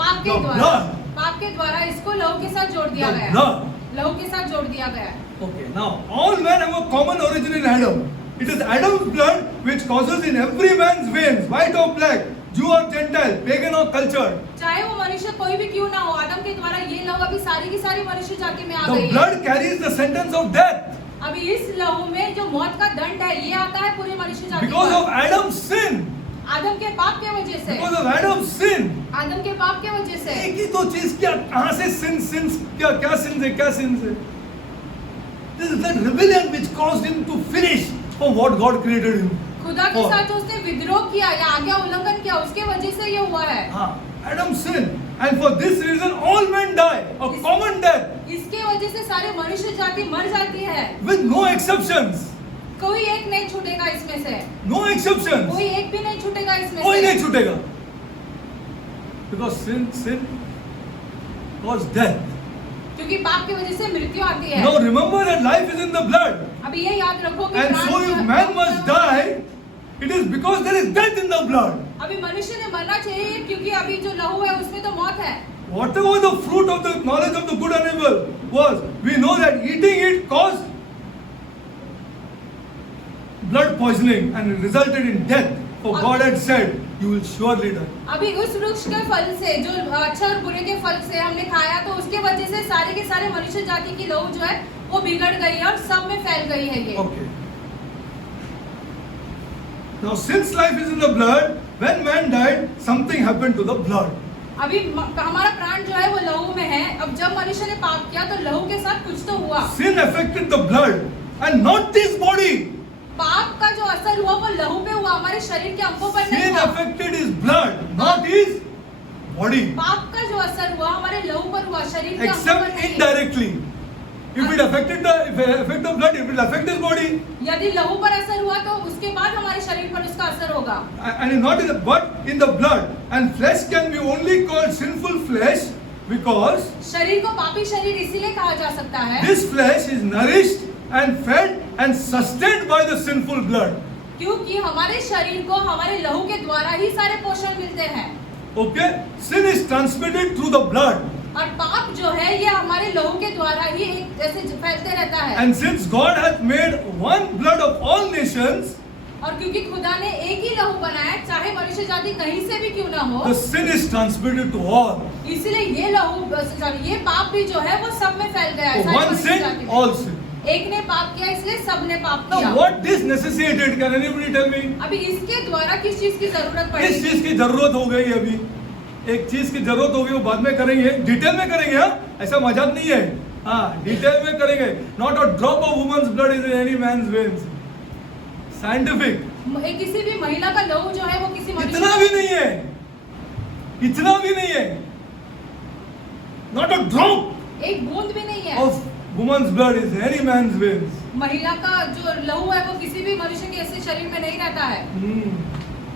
पाप के The द्वारा, blood. पाप के द्वारा इसको लहू के साथ जोड़ दिया the गया है। blood. लहू के साथ जोड़ दिया गया है। Okay, now all men have a common origin in Adam. It is Adam's blood which causes in every man's veins, white or black, Jew or Gentile, pagan or cultured. चाहे वो मनुष्य कोई भी क्यों ना हो, आदम के द्वारा ये लहू अभी सारी की सारी मनुष्य जाति में आ The गई है। blood carries the sentence of death अभी इस लहू में जो मौत का दंड है ये आता है पूरी मनुष्य जाति because of पर। Adam's sin. आदम के पाप के वजह से, Because of Adam's sin. आदम के पाप के वजह से। एक ही तो चीज क्या कहां से sins क्या sins है? This is that rebellion which caused him to finish from what God created him. खुदा के साथ जो उसने विद्रोह किया या आज्ञा उल्लंघन किया उसके वजह से ये हुआ है। हाँ, Adam's sin, and for this reason all men die a common death इसके वजह से सारे मनुष्य जाति मर जाती है। with no exceptions. कोई एक नहीं छूटेगा इसमें से, No exceptions. कोई एक भी नहीं छूटेगा इसमें कोई से। नहीं छूटेगा. Because sin caused death. क्योंकि पाप की वजह से मृत्यु आती है। Now remember that life is in the blood. अभी ये याद रखो कि And प्राण so जो if है, man must die, it is because there is death in the blood. अभी मनुष्य ने मरना चाहिए क्योंकि अभी जो लहू है उसमें तो मौत है। Whatever the fruit of the knowledge of the good and evil was, we know that eating it caused blood poisoning and resulted in death. For God had said, you will surely die. अभी उस वृक्ष के फल से जो अच्छा और बुरे के फल से हमने खाया तो उसके वजह से सारे के सारे मनुष्य जाति की लहू जो है वो बिगड़ गई है और सब में फैल गई है ये। Okay. Now since life is in the blood, when man died, something happened to the blood. अभी हमारा प्राण जो है वो लहू में है। अब जब मनुष्य ने पाप किया तो लहू के साथ कुछ तो हुआ। Sin affected the blood and not this body. पाप का जो असर हुआ वो लहू पे हुआ, हमारे शरीर के अंगों पर नहीं Sin हुआ। affected his blood, not his body. पाप का जो असर हुआ हमारे लहू पर हुआ, शरीर के अंगों पर Except नहीं। indirectly. If it affected the blood, it will affect his body. यदि लहू पर असर हुआ तो उसके बाद हमारे शरीर पर उसका असर होगा। And not in the, but in the blood. And flesh can be only called sinful flesh because शरीर को पापी शरीर इसीलिए कहा जा सकता है this flesh is nourished and fed and sustained by the sinful blood. क्योंकि हमारे शरीर को हमारे लहू के द्वारा ही सारे पोषण मिलते हैं। Okay? Sin is transmitted through the blood. और पाप जो है ये हमारे लहू के द्वारा ही एक जैसे फैलते रहता है। And since God hath made one blood of all nations, और क्योंकि खुदा ने एक ही लहू बनाया, चाहे मनुष्य जाति कहीं से भी क्यों ना हो, the sin is transmitted to all. इसलिए ये लहू ये पाप भी जो है वो सब में फैल गया है। So सारे one मनुष्य sin, जाति में। all sin. एक ने पाप किया इसलिए सब ने पाप किया। Now what this necessitated? Can anybody tell me? अभी इसके द्वारा किस चीज की जरूरत इस पड़ेगी? चीज की जरूरत हो गई अभी, एक चीज की जरूरत होगी, वो बाद में करेंगे, डिटेल में करेंगे। हाँ, ऐसा मजाक नहीं है। हाँ, डिटेल में करेंगे। Not a drop of woman's blood is in any man's veins. Scientific. किसी भी महिला का लहू जो है वो किसी मनुष्य इतना भी नहीं है, इतना भी नहीं है। नॉट अ ड्रॉप एक बूंद भी नहीं है। Of woman's blood is in any man's veins. महिला का जो लहू है वो किसी भी मनुष्य के ऐसे शरीर में नहीं रहता है।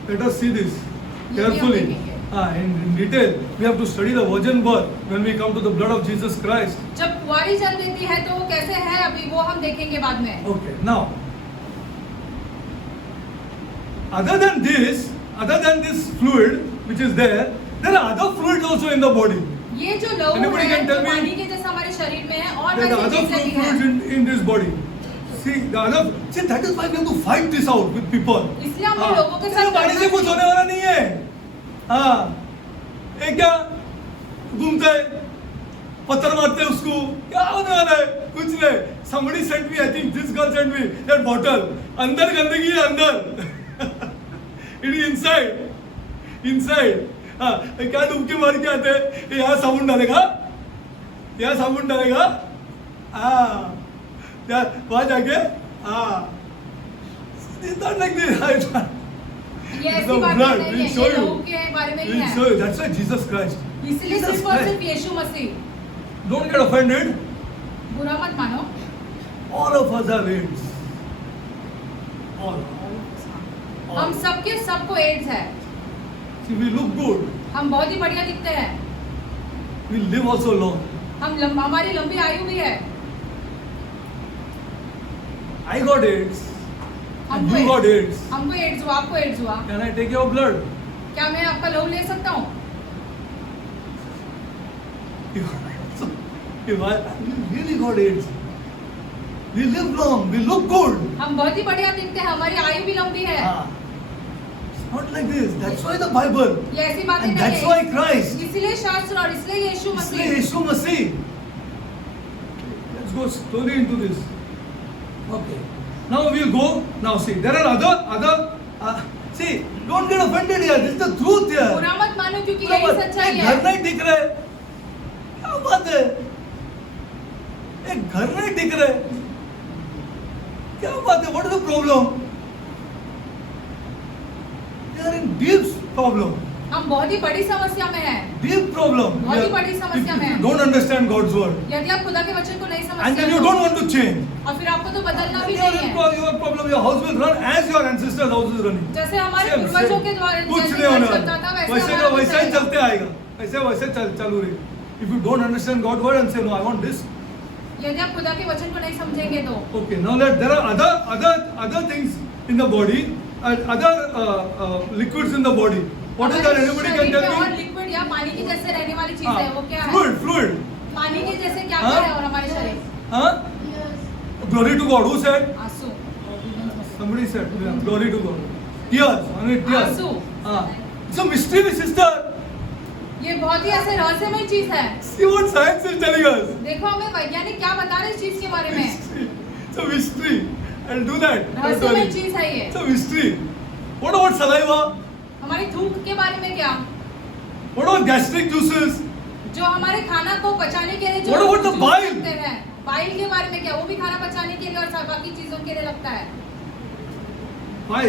Let us see this ये भी हम carefully. देखेंगे। In detail, we have to study the virgin birth when we come to the blood of Jesus Christ. जब कुंवारी जन्म देती है तो वो कैसे है अभी वो हम देखेंगे बाद में। Okay, now, other than this fluid which is there are other fluids also in the body. ये जो लहू Anybody है can जो tell me? पानी के जैसे हमारे शरीर में है और There are वैसे other चीजें भी fluids हैं। in this body. See, that is why we have to fight this out with people. इसलिए हमें हाँ, लोगों के साथ इससे पानी से कुछ होने वाला नहीं है। हाँ, एक क्या घूमते है, पत्थर मारते हैं उसको, क्या होने वाला है? कुछ नहीं। Somebody sent me, I think this girl sent me that bottle. अंदर गंदगी है अंदर। It is inside. हाँ, क्या डुबकी मार के आते हैं? यहाँ साबुन डालेगा, हाँ, वहाँ जाके, हाँ, it's not like this. ये ऐसी The बातें blood नहीं will है, show ये you. लहू के बारे में ही Will है। show you. That's why Jesus Christ. इसीलिए Jesus सिर्फ और Christ. सिर्फ यीशु मसीह। Don't get offended. बुरा मत मानो। All of us have AIDS. All. हम सबके सबको एड्स है। See, we look good. हम बहुत ही बढ़िया दिखते हैं, We live also long. हमारी लंबी आयु भी है। I got AIDS. And you got AIDS. हमको एड्स हुआ, आपको एड्स हुआ, Can I take your blood? क्या मैं आपका लहू ले सकता हूँ? If I really got AIDS, we live long, we look good. हम बहुत ही बढ़िया दिखते हैं, हमारी आयु भी लंबी है। It's not like this. That's why the Bible. ये ऐसी बातें And नहीं that's why है, Christ. इसीलिए शास्त्र और इसलिए यीशु इसलिए मसीह। यीशु मसीह. Let's go slowly into this. Okay. Now we'll go. Now see, there are other. See, don't get offended here. This is the truth here. बुरा मत मानो क्योंकि यही सच्चाई एक है। घर नहीं दिख रहा है. क्या बात है? एक घर नहीं दिख रहा है. क्या बात है? What is the problem? They are in deep problem. हम बहुत ही बड़ी समस्या में हैं। Deep problem. बहुत ही Yeah. बड़ी समस्या If में you है। don't understand God's word, यदि आप खुदा के वचन को नहीं and समझते then you हो, don't want to change, और फिर आपको तो बदलना भी your नहीं है। your problem, your house will run as your ancestors' house is running. जैसे हमारे Same, पूर्वजों same. के द्वारा कुछ जैसे नहीं होने घर चलता था वाला. वैसे वैसे का हमारा भी वैसा ही चलेगा। चलते आएगा. वैसे चालू रहेगा. If you don't understand God's word and say no, I want this. यदि आप खुदा के वचन को नहीं समझेंगे तो Okay, now there are other things in the body, other liquids in the body. What is that? Anybody can शरीर tell में और me? लिक्विड या पानी की जैसे रहने वाली चीज है, वो क्या है? Fluid. पानी के जैसे क्या हाँ? क्या है और हमारे शरीर? Huh? Glory to God. Who said? आंसू। Somebody said. Yeah, glory to God. Tears. I mean tears. आंसू। It's a mystery, sister. ये बहुत ही ऐसे रहस्यमय चीज है। See what science is telling us. देखो हमें वैज्ञानिक क्या बता रहे हैं इस चीज के बारे में। Mystery. It's a mystery. I'll do that. Don't रहस्यमय worry. चीज है ये। It's a mystery. What about saliva? हमारी थूक के बारे में क्या? What about gastric juices? जो हमारे खाना को पचाने के लिए जो What about the juice bile? लगते हैं, बाइल के बारे में क्या? वो भी खाना पचाने के लिए और बाकी चीजों के लिए लगता है। Why?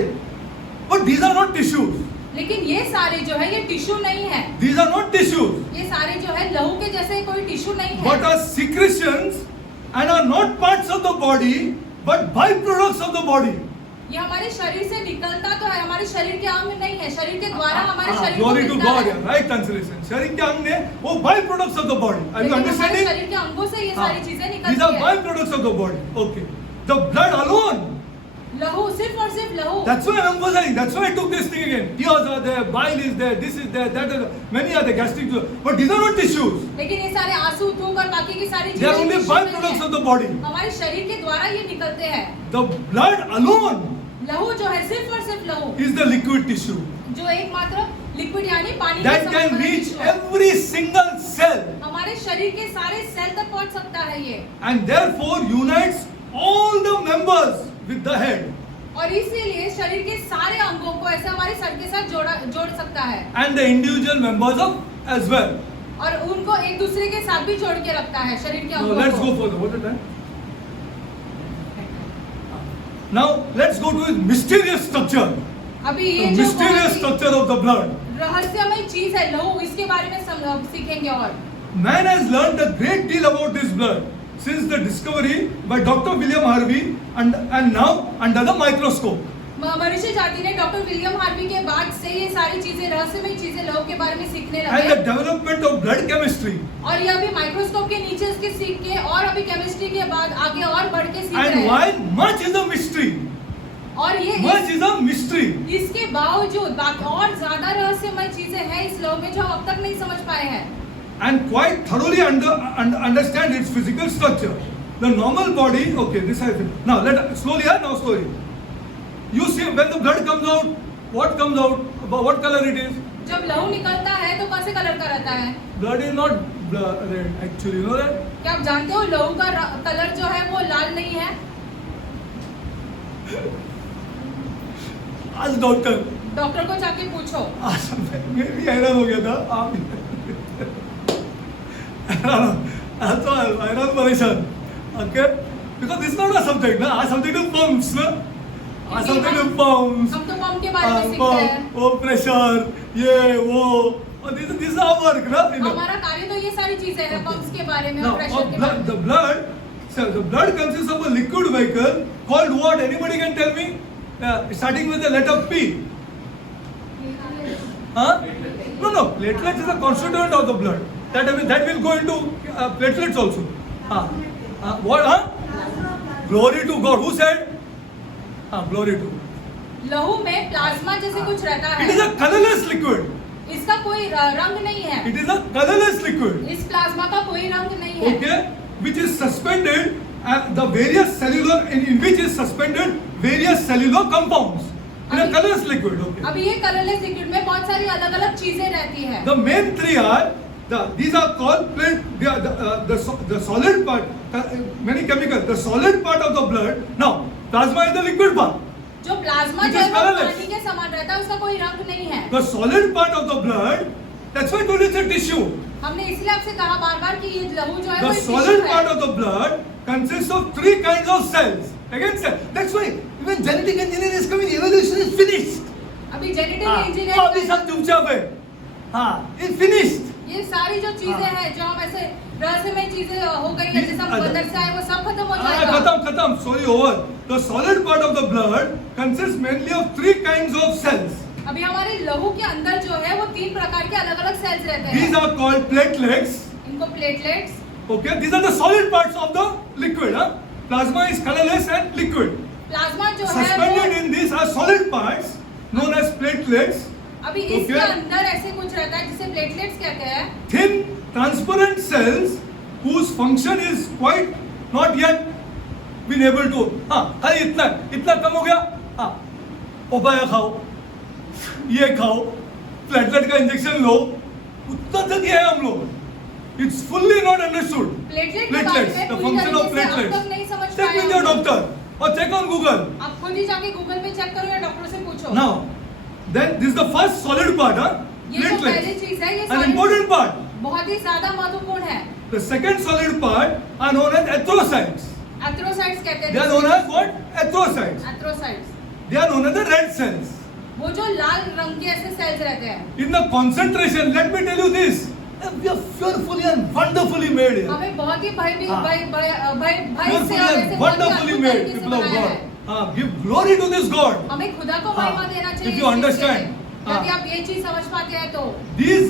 But these are not tissues. लेकिन ये सारे जो है ये टिश्यू नहीं है। These are not tissues. ये सारे जो है लहू के जैसे कोई टिश्यू नहीं है। But are secretions and are not parts of the body, but byproducts of the body. ये हमारे शरीर से निकलता तो है, हमारे शरीर के अंग नहीं है, शरीर के द्वारा हमारे शरीर को Glory to मिलता God. है। Yeah, right translation. शरीर के अंग ने वो byproducts of the body. Are you लेकिन हमारे understanding? शरीर के अंगों से ये सारी चीजें These निकलती are है। byproducts of the body. Okay. The blood alone. लहू, सिर्फ और सिर्फ लहू। That's why I'm emphasizing. That's why I took this thing again. Tears are there, bile is there, this is there, that is there. Many are there, gastric juice. But these are not tissues. लेकिन ये सारे आंसू, थूक और बाकी की सारी They are चीजें only टिश्यू नहीं byproducts है। of the body. हमारे शरीर के द्वारा ये निकलते हैं। The blood alone लहू जो है सिर्फ और सिर्फ लहू, is the liquid tissue जो एकमात्र लिक्विड यानी पानी के that समान can वाला reach टिश्यू है। every single cell हमारे शरीर के सारे सेल तक पहुंच सकता है ये, and therefore unites all the members with the head और इसीलिए शरीर के सारे अंगों को ऐसे हमारे सर के साथ जोड़ सकता है, and the individual members of as well. और उनको एक दूसरे के साथ भी जोड़ के रखता है शरीर के Now अंगों let's को। go further. What is that? Now let's go to his mysterious structure. अभी The ये जो mysterious बहुत structure of the blood. ही रहस्यमय चीज है लहू, इसके बारे में सीखेंगे। और Man has learned a great deal about this blood since the discovery by Dr. William Harvey and now under the microscope. मनुष्य जाति ने डॉक्टर विलियम हार्वी के बाद से ये सारी चीजें, रहस्यमय चीजें लहू के बारे में सीखने And the लगे, development of blood chemistry. और ये अभी माइक्रोस्कोप के नीचे इसके सीख के और अभी केमिस्ट्री के बाद आगे और बढ़ के सीख रहे And हैं। while much is a mystery, और ये much is a mystery, इसके बावजूद बाकी और ज्यादा रहस्यमय चीजें हैं इस लहू में जो हम अब तक नहीं समझ पाए हैं, and quite thoroughly understand its physical structure. The normal body, okay, this I think. Now slowly. You see when the blood comes out, what comes out? What color it is? जब लहू निकलता है तो कौन से कलर का रहता है? Blood is not red actually, you know that? क्या आप जानते हो लहू का कलर जो है वो लाल नहीं है? आज डॉक्टर को जाके पूछो। आज मैं भी हैरान हो गया था, आप हैरान परेशान, okay? Because this is not a subject, ना? Our subject is pumps, ना? Our subject is pumps. हम तो पंप के बारे में सीखते हैं। वो प्रेशर, ये वो, और this is our work, ना? हमारा कार्य तो ये सारी चीजें हैं, पंप्स के बारे में Now, और प्रेशर के बारे में। the blood consists of a liquid vehicle called what? Anybody can tell me? Starting with the letter P. Huh? No. Platelets is a constituent of the blood. That will go into platelets also. What? Glory to God. Who said? Glory to God. लहू में plasma जैसे कुछ रहता It is है, a colorless liquid. इसका कोई रंग नहीं है, It is a colorless liquid. इस प्लाज्मा का कोई रंग नहीं है, Okay, which is suspended the various cellular in which is suspended various cellular compounds in a colorless liquid. Okay. अब ये कलरलेस लिक्विड में बहुत सारी अलग अलग चीजें रहती है। The main three are these are called the solid part, many chemicals. The solid part of the blood. Now, plasma is the liquid part. जो प्लाज्मा It जो is है वो colourless. पानी के समान रहता है, उसका कोई रंग नहीं है। The solid part of the blood. That's why it is a tissue. हमने इसलिए आपसे कहा बार बार कि ये लहू जो है The वो एक solid टिश्यू part है। of the blood consists of three kinds of cells. Again, cell. That's why even genetic engineering is coming. Evolution is finished. अभी जेनेटिक अभी इंजीनियरिंग सब चुपचाप है. It's finished. ये सारी जो चीजें हैं जो हम ऐसे रहस्यमय चीजें हो गई है जैसे हम अंदर से आए वो सब खत्म हो जाएगा। खत्म. Sorry, over. The solid part of the blood consists mainly of three kinds of cells. अभी हमारे लहू के अंदर जो है वो 3 प्रकार के अलग अलग सेल्स रहते These हैं। are called platelets. इनको platelets, Okay, these are the solid parts of the liquid. Plasma is colorless and liquid. Plasma जो है Suspended वो in these are solid parts known as platelets. अभी इसके Okay. अंदर ऐसे कुछ रहता है जिसे प्लेटलेट्स कहते हैं। Thin, transparent cells whose function is quite not yet been able to. खाली इतना कम हो गया. पपाया खाओ, ये खाओ, प्लेटलेट का इंजेक्शन लो, उतना तक ही है हम लोग. It's fully not understood. Platelet के बारे Platelets, में the पूरी function of तरीके से अब platelets. तक नहीं समझ Check पाए with your हम लोग। doctor or check on Google. आप खुद ही जाके गूगल पे चेक करो या डॉक्टर से पूछो। Now, then this is the first solid part, ये जो पहली platelets. चीज है ये An solid- important part. बहुत ही ज्यादा महत्वपूर्ण है। The second solid part are known as erythrocytes. एथ्रोसाइट्स कहते हैं। They are known as what? Erythrocytes. एथ्रोसाइट्स, They are known as the red cells. वो जो लाल रंग के ऐसे सेल्स रहते हैं। In the concentration, let me tell you this. We are fearfully and wonderfully made here. हमें बहुत ही भय हाँ। से Fearfully और and ऐसे बहुत ही wonderfully अद्भुत made तरीके से people of बनाया God. है। Give glory to this God. हमें खुदा को महिमा देना चाहिए। If you इस चीज़ understand. से। यदि आप ये चीज समझ पाते हैं तो These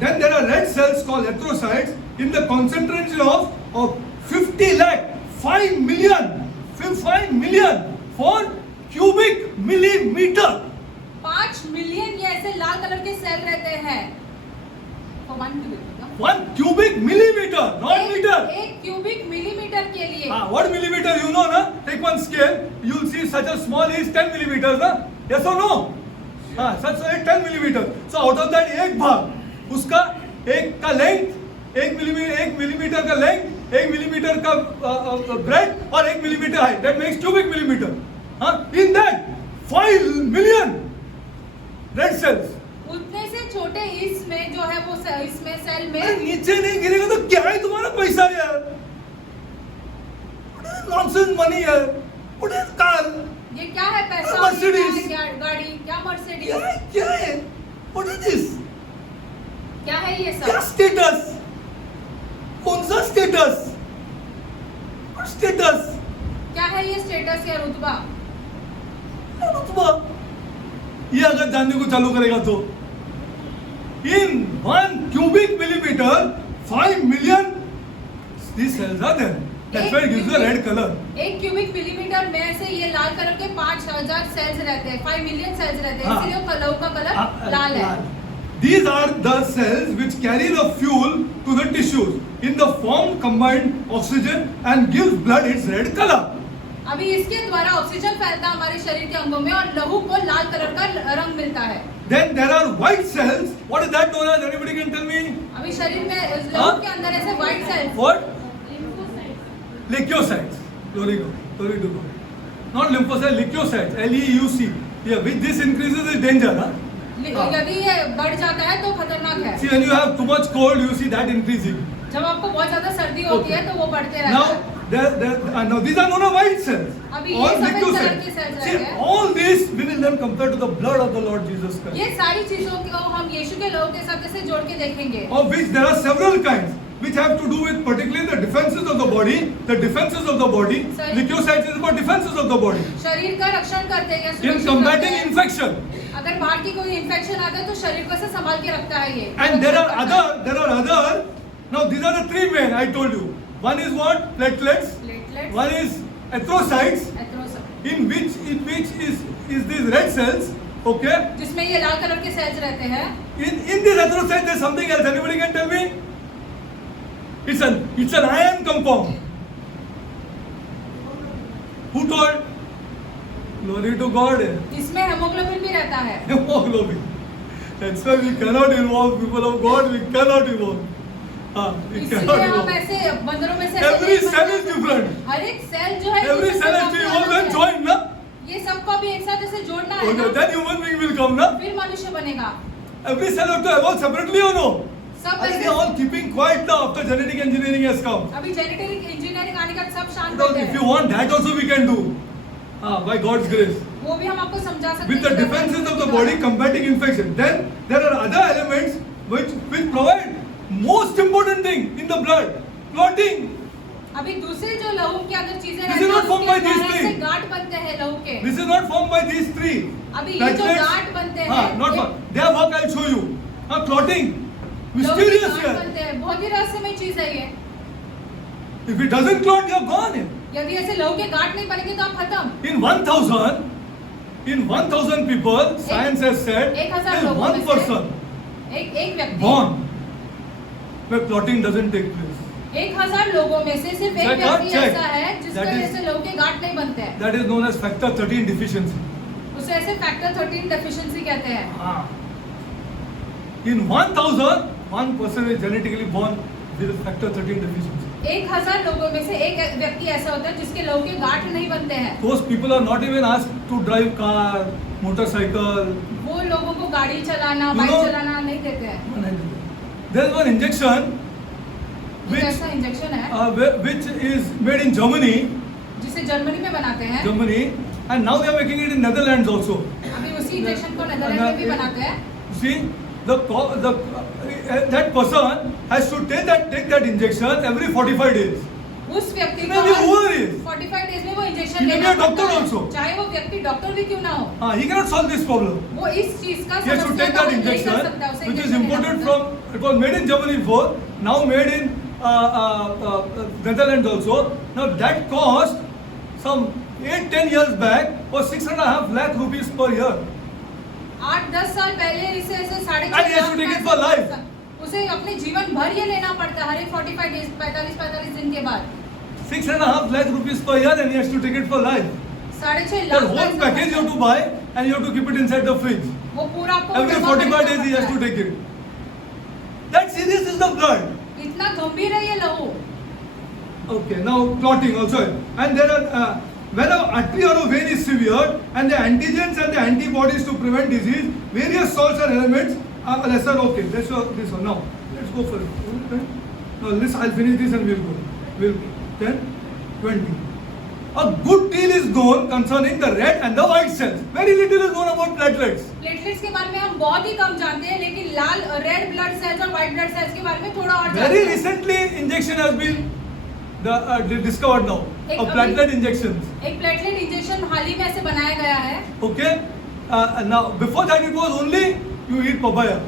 then there are red cells called erythrocytes in the concentration of 50 lakh 5 million for cubic millimeter. 5 million ये ऐसे लाल कलर के सेल रहते हैं। For 1 cubic, 1 cubic millimeter, not meter. एक क्यूबिक मिलीमीटर के लिए। What millimeter you know, na? Take one scale. You'll see such a small is 10 millimeters, na? Yes or no? Such a 10 millimeters. So out of that एक भाग उसका एक का length 1 millimeter का length 1 millimeter का breadth और 1 millimeter height. That makes cubic millimeter. In that 5 million red cells. उतने से छोटे इसमें जो है वो इसमें सेल अरे में नीचे नहीं गिरेगा तो क्या है तुम्हारा पैसा यार? नॉनसेंस मनी यार. What is car? ये क्या है पैसा, Mercedes. क्या है गाड़ी, क्या मर्सिडीज, क्या है? What is this? क्या है ये क्या सब? स्टेटस? कौन सा स्टेटस? स्टेटस? क्या है ये स्टेटस या रुतबा? रुतबा? ये अगर जानने को चालू करेगा तो in 1 cubic millimeter 5 million these cells are there. That's why it gives you a red color. एक क्यूबिक मिलीमीटर में से ये लाल कलर के 5000 सेल्स रहते हैं, 5 मिलियन सेल्स रहते हैं, हाँ। इसीलिए वो लहू का कलर लाल है। These are the cells which carry the fuel to the tissues in the form combined oxygen and gives blood its red color. अभी इसके द्वारा ऑक्सीजन फैलता है हमारे शरीर के अंगों में और लहू को लाल कलर का रंग मिलता है। Then there are white cells. What is that known as? Anybody can tell me? अभी शरीर में लहू के अंदर ऐसे white cells, What? Leukocytes. Glory to God. Not lymphocytes, leukocytes. Leuc. Yeah, with this increases is danger. यदि ये बढ़ जाता है तो खतरनाक है। See, when you have too much cold, you see that increasing. जब आपको बहुत ज्यादा सर्दी होती है तो वो बढ़ते रहता Now, है। now these are known as white cells. अभी All ये सफेद कलर leukocytes. के सेल्स See, रहते हैं। all this we will then compare to the blood of the Lord Jesus Christ, ये सारी चीजों को हम यीशु के लहू के साथ ऐसे जोड़ के देखेंगे। of which there are several kinds, which have to do with particularly the defenses of the body. The defenses of the body. Sorry. Leukocytes is about defenses of the body शरीर का रक्षण करते हैं, in सुरक्षित combating करते हैं। infection. अगर बाहर की कोई इन्फेक्शन आता है तो शरीर को ऐसे संभाल के रखता है ये। And there are other. Now these are the three main I told you. One is what? Platelets. Platelets, One is erythrocytes, एथेरोसाइट, in which is these red cells. Okay. जिसमें ये लाल कलर के सेल्स रहते हैं। In this erythrocyte there's something else. Anybody can tell me? It's an iron compound. Who told? Glory to God. इसमें haemoglobin भी रहता है। Hemoglobin. That's why we cannot involve people of God. We cannot involve. We cannot इसलिए हम involve. ऐसे बंदरों में से ऐसे Every नहीं cell is बनते। different. हर एक सेल जो है Every दूसरे cell से has to काफी evolve अलग and है। join, na? ये सबको भी एक साथ ऐसे जोड़ना है Okay, ना, then human being will come, na? फिर मनुष्य बनेगा। Every cell have to evolve separately or no? सब I think ऐसे they are all keeping quiet now after genetic engineering has come. अभी जेनेटिक इंजीनियरिंग आने का सब शांत Because बैठे if you हैं। want that also we can do. By God's grace. वो भी हम आपको समझा सकते With the कि defenses of the body combating infection. Then there are other elements which provide most important thing in the blood. Clotting. अभी दूसरे जो लहू के अंदर चीजें This रहती is हैं, not formed by उसके these कारण three. से गांठ बनते हैं लहू के। This is not formed by these three. अभी ये जो Platelets. गांठ बनते हैं, Not ये- formed. Their work I'll show you. Clotting. लहू के Mysterious गांठ here. बनते हैं, बहुत ही रहस्यमय चीज है ये। If it doesn't clot, you're gone. यदि ऐसे लहू के गांठ नहीं बनेंगे तो आप खत्म। In 1,000 people, science has said, 1000 there's लोगों one में से person एक व्यक्ति born where clotting doesn't take place. 1000 लोगों में से सिर्फ एक Check, व्यक्ति check. ऐसा है जिसके That is- वजह से लहू के गांठ नहीं बनते हैं। That is known as factor 13 deficiency. उसे ऐसे फैक्टर 13 डेफिशिएंसी कहते हैं। In 1,000, one person is genetically born with factor 13 deficiency. 1000 लोगों में से एक व्यक्ति ऐसा होता है जिसके लहू के गांठ नहीं बनते हैं। Those people are not even asked to drive car, motorcycle. वो लोगों को गाड़ी चलाना, You बाइक know- चलाना नहीं देते हैं। There is one injection एक which ऐसा इंजेक्शन है which is made in Germany, जिसे जर्मनी में बनाते हैं। and now they are making it in Netherlands also. अभी उसी इंजेक्शन को नेदरलैंड में भी बनाते हैं। See, that person has to take that injection every 45 days. उस व्यक्ति He को may be whoever he is. 45 days में वो इंजेक्शन He may be लेना a doctor पड़ता है। also. चाहे वो व्यक्ति डॉक्टर भी क्यों ना हो, He cannot solve this problem. वो इस चीज का He has to समस्या take का that हल नहीं कर injection, सकता, उसे which is इंजेक्शन लेना imported पड़ता है। from. It was made in Germany before, now made in Netherlands also. Now that cost some 8-10 years back was 6.5 lakh rupees per year. 8-10 साल पहले इसे ऐसे साढ़े And he has to take it for life. उसे अपने जीवन भर ये लेना पड़ता है हर एक 45 डेज 45 दिन के बाद 6.5 lakh rupees per year, and he has to take it for life. 6.5 That lakh whole पैसा package you have to buy, and you have to keep it inside the fridge. वो पूरा आपको Every जमा 45 करना days he has to पड़ता take it. That serious is the blood. है। इतना गंभीर है ये लहू। Okay, now clotting also. And there are, when an artery or a vein is severed, and the antigens and the antibodies to prevent disease, various salts and elements are lesser. Okay, let's go this one. Now, let's go for it. Now, I'll finish this and we'll go. 10, 20. A good deal is known concerning the red and the white cells. Very little is known about platelets. Platelets के बारे में हम बहुत ही कम जानते हैं, लेकिन लाल red blood cells और white blood cells के बारे में थोड़ा और जानते Very हैं। recently, injection has been discovered now. एक Of अभी- platelet injections. एक प्लेटलेट इंजेक्शन हाल ही में ऐसे बनाया गया है। Okay. Now, before that, it was only you eat papaya.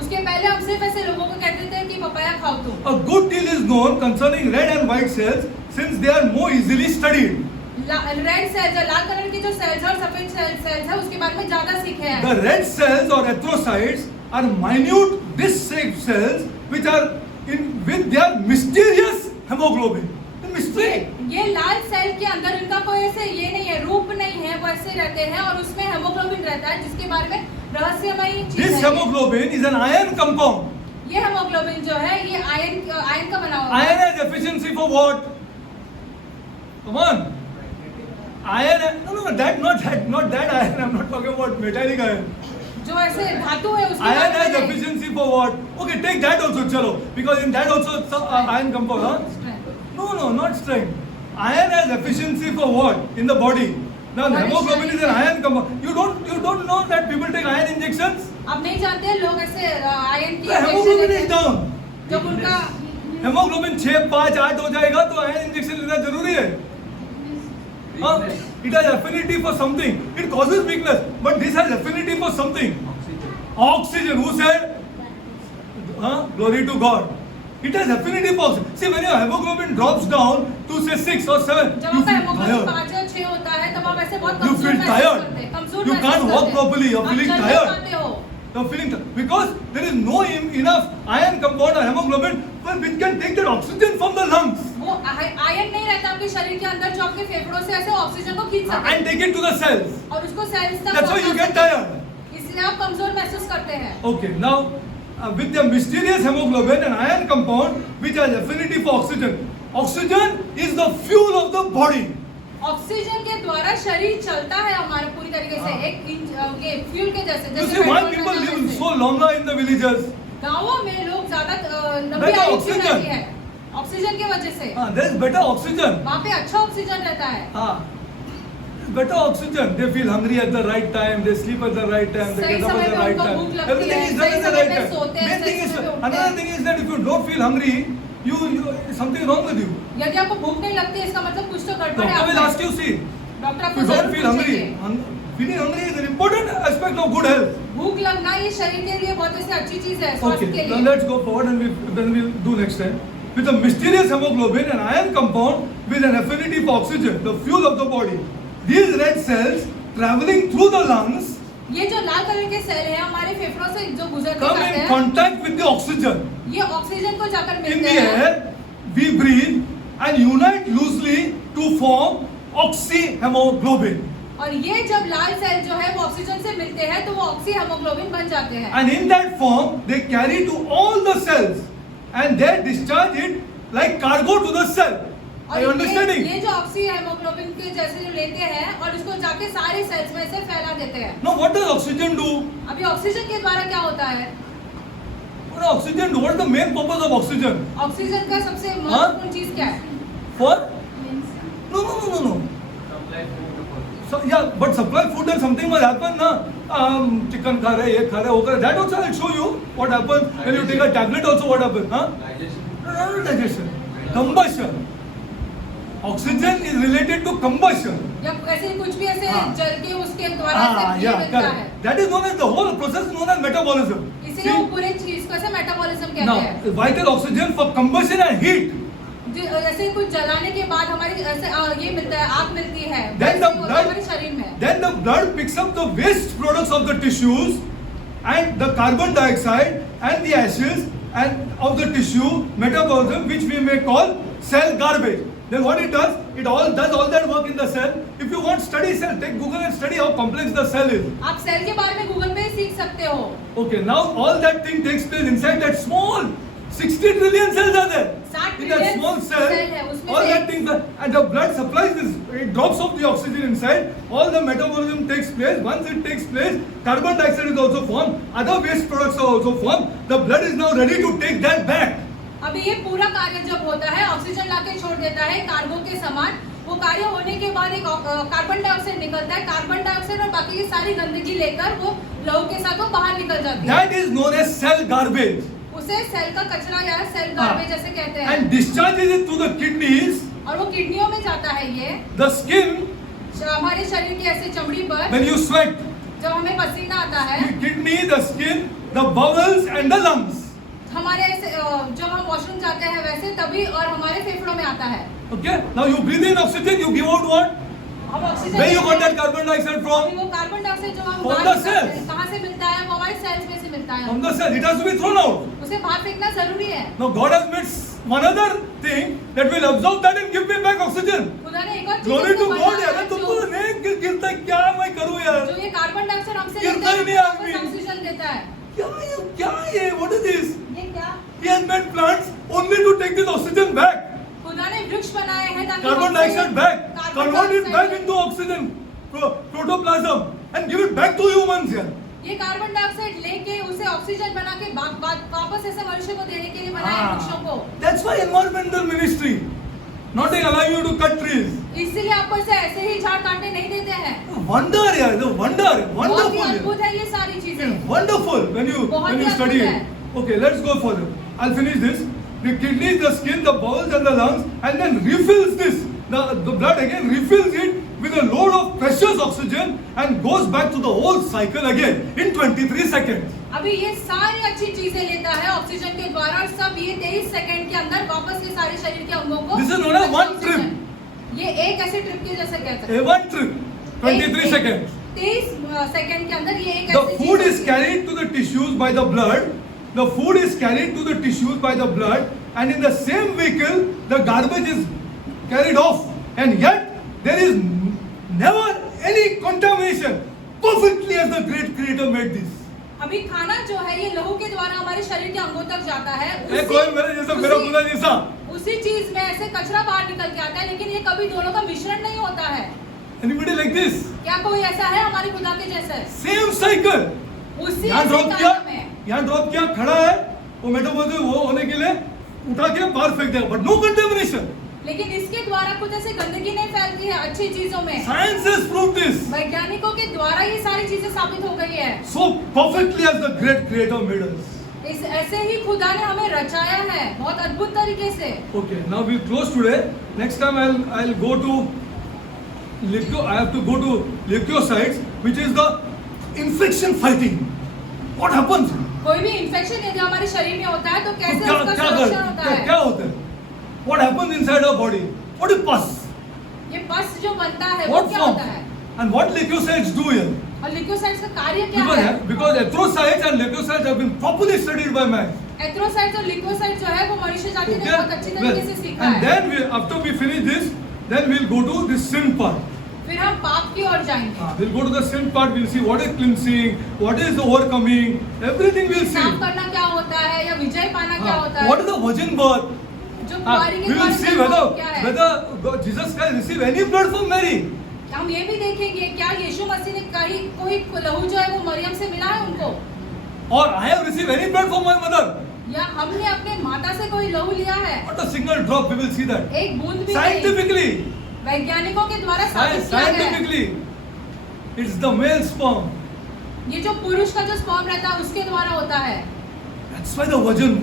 उसके पहले हम सिर्फ ऐसे लोगों को कहते थे कि पपाया खाओ तुम। A good deal is known concerning red and white cells since they are more easily studied. Red cells Lal colour की जो सेल्स है और सफेद सेल्स है उसके बारे में ज्यादा सीखे हैं। The red cells or erythrocytes are minute disc-shaped cells which are with their mysterious hemoglobin. The mystery. ये लाल सेल के अंदर इनका कोई ऐसे ये नहीं है, रूप नहीं है, वो ऐसे रहते हैं और उसमें हेमोग्लोबिन रहता है जिसके बारे में रहस्यमय चीज This है। hemoglobin is an iron compound. ये हेमोग्लोबिन जो है ये आयन का बना हुआ है। Iron has efficiency for what? Come on. Iron. No, not that iron. I'm not talking about metallic iron. जो ऐसे धातु है उसके Iron बारे has में नहीं। efficiency for what? Okay, take that also, chalo. Because in that also some iron compound, huh? Strength. No, not strength. Iron has efficiency for what? In the body. Now, Body hemoglobin is an strength. iron compound. You don't know that people take iron injections? आप नहीं जानते हैं लोग ऐसे ion की The injection hemoglobin लेते is हैं। down. जब उनका हेमोग्लोबिन 6, 5, 8 हो जाएगा तो आयरन इंजेक्शन लेना जरूरी है. It has affinity for something. It causes weakness, but this has affinity for something. Oxygen. Who said? Glory to God. It has affinity for oxygen. See, when your hemoglobin drops down to say 6 or 7, जब you आपका feel haemoglobin tired. 5 या 6 होता है तब आप ऐसे बहुत You कमजोर feel महसूस tired. करते हैं, कमजोर You महसूस can't walk करते हैं। properly. You're आप feeling चल नहीं tired. पाते हो। You're feeling tired because there is no enough iron compound or hemoglobin which can take that oxygen from the lungs वो आयन नहीं रहता आपके शरीर के अंदर जो आपके फेफड़ों से ऐसे ऑक्सीजन को खींच सके and take it to the cells. और उसको सेल्स तक That's why you पहुंचा get सके। tired. इसलिए आप कमजोर महसूस करते हैं। Okay, now with the mysterious hemoglobin and iron compound which has affinity for oxygen. Oxygen is the fuel of the body. Oxygen के द्वारा शरीर चलता है हमारे पूरी तरीके से हाँ। ये फ्यूल के जैसे You जैसे see why पेट्रोल people का live जैसे। so longer in the villages? गांवों में लोग ज्यादा लंबी Better आयु क्यों oxygen. रहती है ऑक्सीजन की वजह से There is better oxygen. वहाँ पे अच्छा ऑक्सीजन रहता है। Better oxygen. They feel hungry at the right time. They sleep at the right time. They सही get up समय at the पे right उनको time. भूख लगती Everything है, is done सही at the समय right पे time. सोते हैं, Main thing सही is समय पे उठते another हैं। thing is that if you don't feel hungry, you something wrong with you. यदि आपको भूख नहीं लगती इसका मतलब कुछ तो गड़बड़ है Doctor will आप ask you, see, doctor if आपको you don't जरूर feel hungry, पूछेंगे। feeling hungry is an important aspect of good health. भूख लगना ये शरीर के लिए बहुत ऐसी अच्छी चीज है स्वास्थ्य Okay, के now लिए। let's go forward and then we'll do next time. With a mysterious hemoglobin and iron compound with an affinity for oxygen, the fuel of the body. These red cells traveling through the lungs ये जो लाल colour के cell हैं हमारे फेफड़ों से जो गुजरते come जाते in हैं contact with the oxygen ये ऑक्सीजन को जाकर in मिलते the हैं air. We breathe and unite loosely to form oxyhemoglobin. और ये जब लाल सेल जो है वो ऑक्सीजन से मिलते हैं तो वो ऑक्सी हेमोग्लोबिन बन जाते हैं And in that form, they carry to all the cells and they discharge it like cargo to the cell. Are you और understanding? ये जो ऑक्सी हेमोग्लोबिन के जैसे जो लेते हैं और उसको जाके सारे सेल्स में से फैला देते हैं। Now, what does oxygen do? अभी ऑक्सीजन के द्वारा क्या होता है? What does oxygen do? What is the main purpose of oxygen? Oxygen का सबसे महत्वपूर्ण चीज क्या है? For? No. So, yeah, but supply food and something must happen, na? Chicken खा रहे, ये खा रहे, वो खा रहे. That also I'll show you what happens when you take a tablet. Also, what happens? Huh? Not digestion. Combustion. Oxygen is related to combustion. या ऐसे कुछ भी ऐसे हाँ। जल के उसके द्वारा से Yeah, मिलता है। correct. That is known as the whole process is known as metabolism. इसीलिए वो See, पूरे चीज को ऐसे मेटाबॉलिज्म कहते now, हैं। vital oxygen for combustion and heat. ऐसे कुछ जलाने के बाद हमारी ऐसे ये मिलता है आग मिलती है Then वैसे the ही होता है blood- हमारे शरीर में Then the blood picks up the waste products of the tissues and the carbon dioxide and the ashes and of the tissue metabolism, which we may call cell garbage. Then what it does? It all does all that work in the cell. If you want study cell, take Google and study how complex the cell is. आप cell के बारे में Google पे ही सीख सकते हो। Okay, now all that thing takes place inside that small 60 trillion cells are there. 60 In that trillion small cell, cell है, उसमें all से that thing, and the blood supplies this, it drops off the oxygen inside, all the metabolism takes place. Once it takes place, carbon dioxide is also formed, other waste products are also formed. The blood is now ready to take that back. अभी ये पूरा कार्य जब होता है oxygen लाके छोड़ देता है कार्गो के समान वो कार्य होने के बाद एक कार्बन डाइऑक्साइड निकलता है कार्बन डाइऑक्साइड और बाकी की सारी गंदगी लेकर वो लहू के साथ वो बाहर निकल जाती है That is known as cell garbage. उसे सेल का कचरा या सेल गार्बेज जैसे कहते हैं And discharges it through the kidneys, और वो किडनियों में जाता है ये the skin, हमारे शरीर की ऐसे चमड़ी पर when you sweat, जब हमें पसीना आता है the kidney, the skin, the bowels and the lungs. हमारे ऐसे जब हम वॉशरूम जाते हैं वैसे तभी और हमारे फेफड़ों में आता है Okay? Now you breathe in oxygen, you give out what? हम oxygen Where you got that carbon dioxide अभी from? वो कार्बन डाइऑक्साइड जो हम From बाहर the निकालते हैं, cells. कहाँ से मिलता है वो हमारे सेल्स में से मिलता है From the cell, it has to be thrown out. उसे बाहर फेंकना जरूरी है Now God has made one other thing that will absorb that and give me back oxygen. खुदा ने एक और चीज Glory to हमको God बनाया यार, है, तुमको जो नहीं गिरता क्या मैं करूँ यार? जो ये कार्बन डाइऑक्साइड हमसे गिरता लेता ही नहीं है आदमी। वापस ऑक्सीजन देता है क्या ये? What is this? ये क्या He has made plants only to take this oxygen back. खुदा ने वृक्ष बनाए हैं ताकि Carbon dioxide back. Carbon Convert it back dioxide into oxygen, protoplasm and give it back to humans here. ये carbon dioxide लेके उसे ऑक्सीजन बना के वापस ऐसे मनुष्य को देने के लिए बनाए हैं वृक्षों को That's why environmental ministry not allowing you to cut trees. इसीलिए आपको ऐसे ही झाड़ काटने नहीं देते हैं Wonder यार, the wonder, बहुत ही wonderful. अद्भुत है ये सारी चीजें It's wonderful when you बहुत ही study अद्भुत it. Okay, let's go further. I'll finish this. The kidneys, the skin, the bowels and the lungs, and then refills this the blood again refills it with a load of precious oxygen and goes back to the old cycle again in 23 seconds. अभी ये सारी अच्छी चीजें लेता है oxygen के द्वारा और सब ये 23 सेकंड के अंदर वापस ये सारे शरीर के अंगों को This is known as one trip. ये एक ऐसे ट्रिप के जैसे कह सकते A one trip, 23 seconds. 23 second के अंदर ये एक The ऐसी food चीज is carried to the tissues by the blood. The food is carried to the tissues by the blood, and in the same vehicle, the garbage is carried off. And yet, there is never any contamination. Perfectly as the great Creator made this. अभी खाना जो है ये लहू के द्वारा हमारे शरीर के अंगों तक जाता है कोई मेरे जैसा मेरा खुदा जैसा उसी चीज में ऐसे कचरा बाहर निकल के आता है लेकिन ये कभी दोनों का मिश्रण नहीं होता है Anybody like this? क्या कोई ऐसा है हमारे खुदा के जैसे Same cycle. उसी यहाँ ऐसे ड्रॉप किया, काल में यहाँ ड्रॉप किया, खड़ा है, वो मेटाबॉलिज्म वो होने के लिए उठा के बाहर फेंक देगा, but no contamination. लेकिन इसके द्वारा कुछ ऐसे गंदगी नहीं फैलती है अच्छी चीजों में Science has proved this. वैज्ञानिकों के द्वारा ये सारी चीजें साबित हो गई है So perfectly as the great Creator made us. इस ऐसे ही खुदा ने हमें रचाया है बहुत अद्भुत तरीके से Okay, now we close today. Next time I'll go to I have to go to leukocytes, which is the infection fighting. What happens? कोई भी इंफेक्शन यदि हमारे शरीर में होता है तो तो कैसे क्या उसका क्या संरक्षण होता क्या है क्या होता है? What happens inside our body? What is pus? ये पस जो बनता है वो What क्या form? होता है And what leukocytes do here? और ल्यूकोसाइट्स का कार्य क्या है Because erythrocytes and leukocytes have been properly studied by man. एथ्रोसाइट्स और ल्यूकोसाइट्स जो है वो मनुष्य जाति ने बहुत अच्छी तरीके से सीखा And है then after we finish this, then we'll go to the sin part. फिर हम पाप की ओर जाएंगे We'll go to the sin part. We'll see what is cleansing, what is overcoming, everything we'll see. साफ करना क्या होता है या विजय पाना क्या होता What है is the virgin birth? जो कुंवारी We के will द्वारा see जन्म क्या है whether Jesus Christ received any blood from Mary. हम ये भी देखेंगे क्या यीशु मसीह ने कहीं कोई लहू जो है वो मरियम से मिला है उनको Or I have received any blood from my mother. या हमने अपने माता से कोई लहू लिया है Not a single drop. We will see that. एक बूंद भी नहीं Scientifically, वैज्ञानिकों के द्वारा साबित किया गया है scientifically, it's the male sperm. ये जो पुरुष का जो स्पर्म रहता है उसके द्वारा होता है That's why the virgin.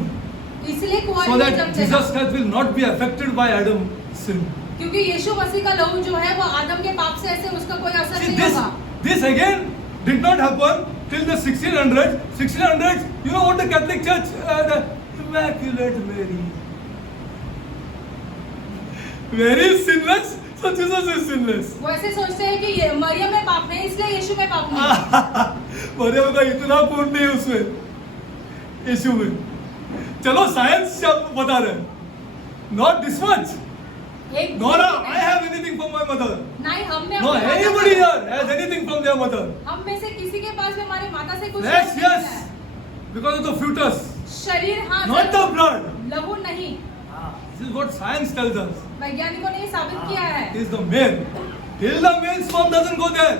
इसलिए So कुंवारी में that जन्म Jesus देना Christ will not be affected by Adam's sin. क्योंकि यीशु मसीह का लहू जो है वो आदम के पाप से ऐसे उसका कोई असर See, नहीं होगा this again did not happen till the 1600s. 1600s, you know what the Catholic Church, the Immaculate Mary. Mary is sinless, so Jesus is sinless. वो ऐसे सोचते हैं कि ये मरियम में पाप नहीं इसलिए यीशु में पाप नहीं मरियम का इतना पूर्ण नहीं है उसमें, यीशु में. चलो साइंस बता रहे हैं. Not this much. एक Nor I have anything from my mother. नहीं हमने No, अपने माता anybody से- here has anything from their mother. हम में से किसी के पास भी हमारे माता से कुछ Yes, नहीं yes. है। Because of the fetus, शरीर हाँ not the जरूर, blood. लहू नहीं This is what science tells us. वैज्ञानिकों ने ये साबित किया है Is the male. Till the male sperm doesn't go there,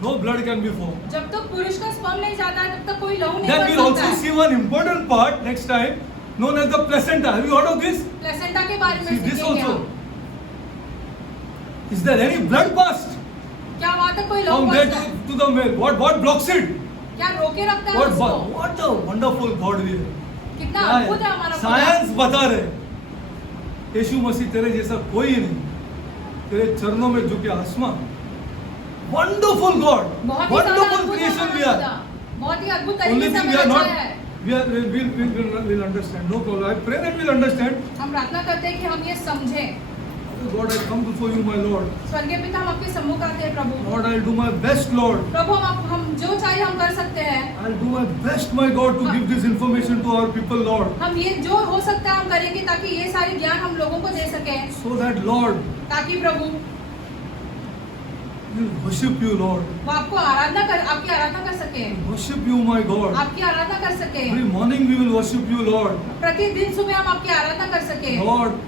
no blood can be formed. जब तक पुरुष का स्पर्म नहीं जाता है तब तक कोई लहू नहीं Then बन we'll सकता also है see one important part next time, known as the placenta. Have you heard of this? Placenta के बारे See में this सीखेंगे also. हम Is there any blood passed क्या वहाँ तक कोई लहू from there बचता है to the male? What blocks it? क्या रोके रखता है What उसको what a wonderful God we have. कितना क्या है? अद्भुत है हमारा खुदा। साइंस बता रहे यीशु मसीह तेरे जैसा कोई नहीं तेरे चरणों में झुके आसमां वंडरफुल गॉड बहुत ही ज्यादा वंडरफुल अद्भुत है क्रिएशन हमारा वी आर खुदा। बहुत ही अद्भुत ओनली तरीके से थिंग वी हमें आर नॉट रचाया है we'll understand no problem I pray that we'll understand हम प्रार्थना करते हैं कि हम ये समझें God I come before you my Lord स्वर्गीय पिता हम आपके सम्मुख आते हैं प्रभु Lord I'll do my बest Lord प्रभु हम जो चाहिए हम कर सकते हैं I'll do my best my God to give this information to our people Lord हम ये जो हो सकता है हम करेंगे ताकि ये सारी ज्ञान हम लोगों को दे सकें so that Lord ताकि प्रभु we'll worship you Lord वो आपकी आराधना कर सके worship you my God आपकी आराधना कर सके every morning we will worship you Lord प्रतिदिन सुबह हम आपकी आराधना कर सके Lord,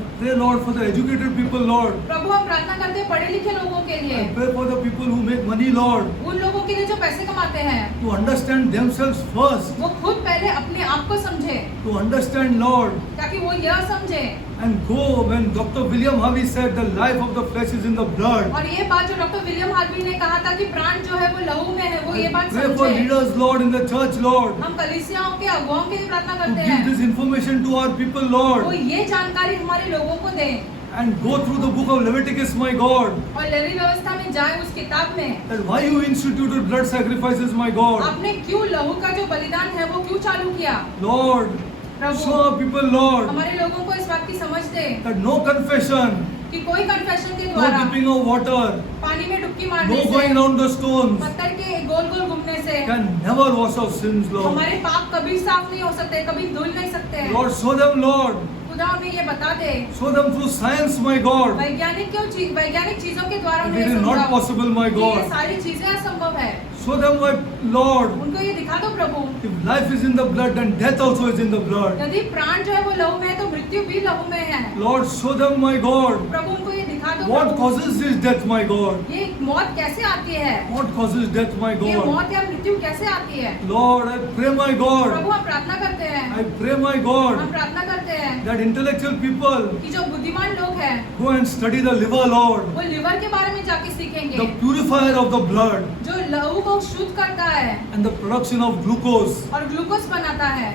I pray, Lord, for the educated people, Lord. प्रभु हम प्रार्थना करते हैं पढ़े लिखे लोगों के लिए I pray for the people who make money, Lord. उन लोगों के लिए जो पैसे कमाते हैं to understand themselves first, वो खुद पहले अपने आप को समझे, to understand Lord, ताकि वो यह समझे। and go when Dr. William Harvey said the life of the flesh is in the blood. और ये बात जो डॉक्टर विलियम हार्वी ने कहा था कि प्राण जो है वो लहू में है, वो ये बात Pray for समझे। leaders, Lord, in the church, Lord. हम कलीसियाओं के अगुवाओं के लिए प्रार्थना To करते give हैं, this information to our people, वो Lord. ये जानकारी हमारे लोगों को दें And go through the book of Leviticus, my God. और लेवी व्यवस्था में जाए उस किताब में। That why you instituted blood sacrifices, my God. आपने क्यों लहू का जो बलिदान है वो क्यों चालू किया? Lord, Prabhu show our people, Lord, हमारे लोगों को इस बात की समझ दे that no confession, कि कोई कन्फेशन के no द्वारा dipping of water, पानी में डुबकी मारने no से, going round the stones पत्थर के गोल गोल घूमने से can never wash our sins, Lord. हमारे पाप कभी साफ नहीं हो सकते, कभी धुल नहीं सकते हैं। Lord, show them, Lord. खुदा उन्हें ये बता दे, Show them through science, my God. वैज्ञानिक चीजों के द्वारा It उन्हें is ये not समझाओ possible, my कि ये God. सारी चीजें असंभव है। Show them, my Lord. उनको ये दिखा दो प्रभु, If life is in the blood, then death also is in the blood. यदि प्राण जो है वो लहू में है तो मृत्यु भी लहू में है। Lord, show them, my God. प्रभु उनको ये दिखा दो What Prabhu, causes this death, my God? ये मौत कैसे आती है, What causes death, my ये God? मौत या मृत्यु कैसे आती है। Lord, I pray, my God. प्रभु हम प्रार्थना करते हैं, I pray, my God, हम प्रार्थना करते हैं that intellectual people कि जो बुद्धिमान लोग हैं go and study the liver, Lord, वो लिवर के बारे में जाके सीखेंगे, the purifier of the blood जो लहू को शुद्ध करता है and the production of glucose. और ग्लूकोज बनाता है।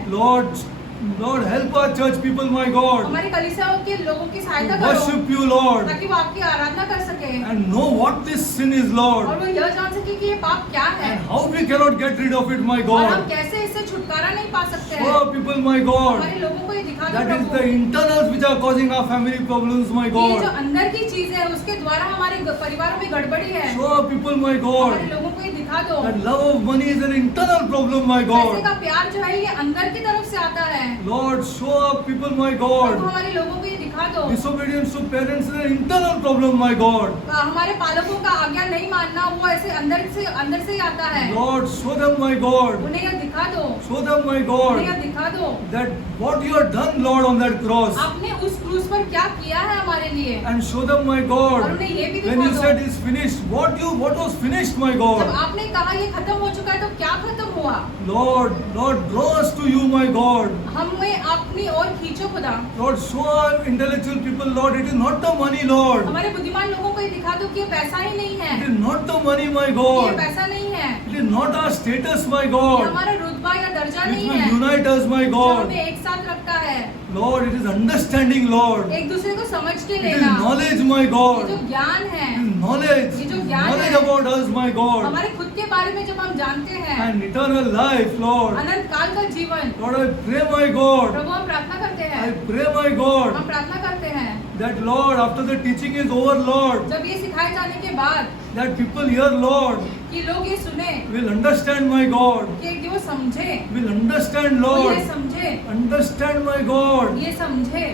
Lord, help our church people, my God, हमारी कलीसियाओं के लोगों की to सहायता करो worship you, Lord, ताकि वो आपकी आराधना कर सके and know what this sin is, और Lord, वो यह जान सके कि ये पाप क्या है and how we cannot get rid of it, my और हम God. कैसे इससे छुटकारा नहीं पा सकते Show हैं। our people, my God, हमारे लोगों को ये दिखा दो that is the Prabhu internals which are causing our family problems, my कि ये जो God. अंदर की चीज है उसके द्वारा हमारे परिवारों में गड़बड़ी है। Show our people, my हमारे God, लोगों को ये दिखा दो that love of money is an internal problem, my पैसे God. का प्यार जो है ये अंदर की तरफ से आता है। Lord, show our people, my Prabhu God, हमारे लोगों को ये दिखा दो disobedience to parents is an internal problem, my God. हमारे पालकों का आज्ञा नहीं मानना वो ऐसे अंदर से ही आता है। Lord, show them, my God, उन्हें यह दिखा दो, show them, my उन्हें God, यह दिखा दो that what you have done, Lord, on that cross, आपने उस क्रूस पर क्या किया है हमारे लिए and show them, my और God, उन्हें ये भी when दिखा you दो said it's finished, what was finished, my जब God. आपने कहा ये खत्म हो चुका है तो क्या खत्म हुआ। Lord, draw us to you, my God. हमें अपनी ओर खींचो खुदा। Lord, show our intellectual people, Lord, it is not the money, Lord. हमारे बुद्धिमान लोगों को ये दिखा दो कि ये पैसा ही नहीं है, It is not the money, my ये God. पैसा नहीं है, It is not our status, my ये God, हमारा रुतबा या दर्जा which नहीं will है unite us, my जो God. हमें एक साथ रखता है। Lord, it is understanding, Lord. एक दूसरे को समझ के It is लेना, knowledge, my ये God. जो ज्ञान है, It is knowledge. ये जो ज्ञान Knowledge है, about us, my God. हमारे खुद के बारे में जब हम जानते हैं, And eternal life, Lord. अनंत काल का जीवन। Lord, I pray, my God. प्रभु हम प्रार्थना करते I हैं, pray, my God, हम प्रार्थना करते हैं that, Lord, after the teaching is over, Lord, जब ये सिखाए जाने के बाद that people here, Lord, कि लोग ये सुने, will understand, my God. कि वो समझे, Will understand, वो ये Lord. समझे, Understand, my God. ये समझे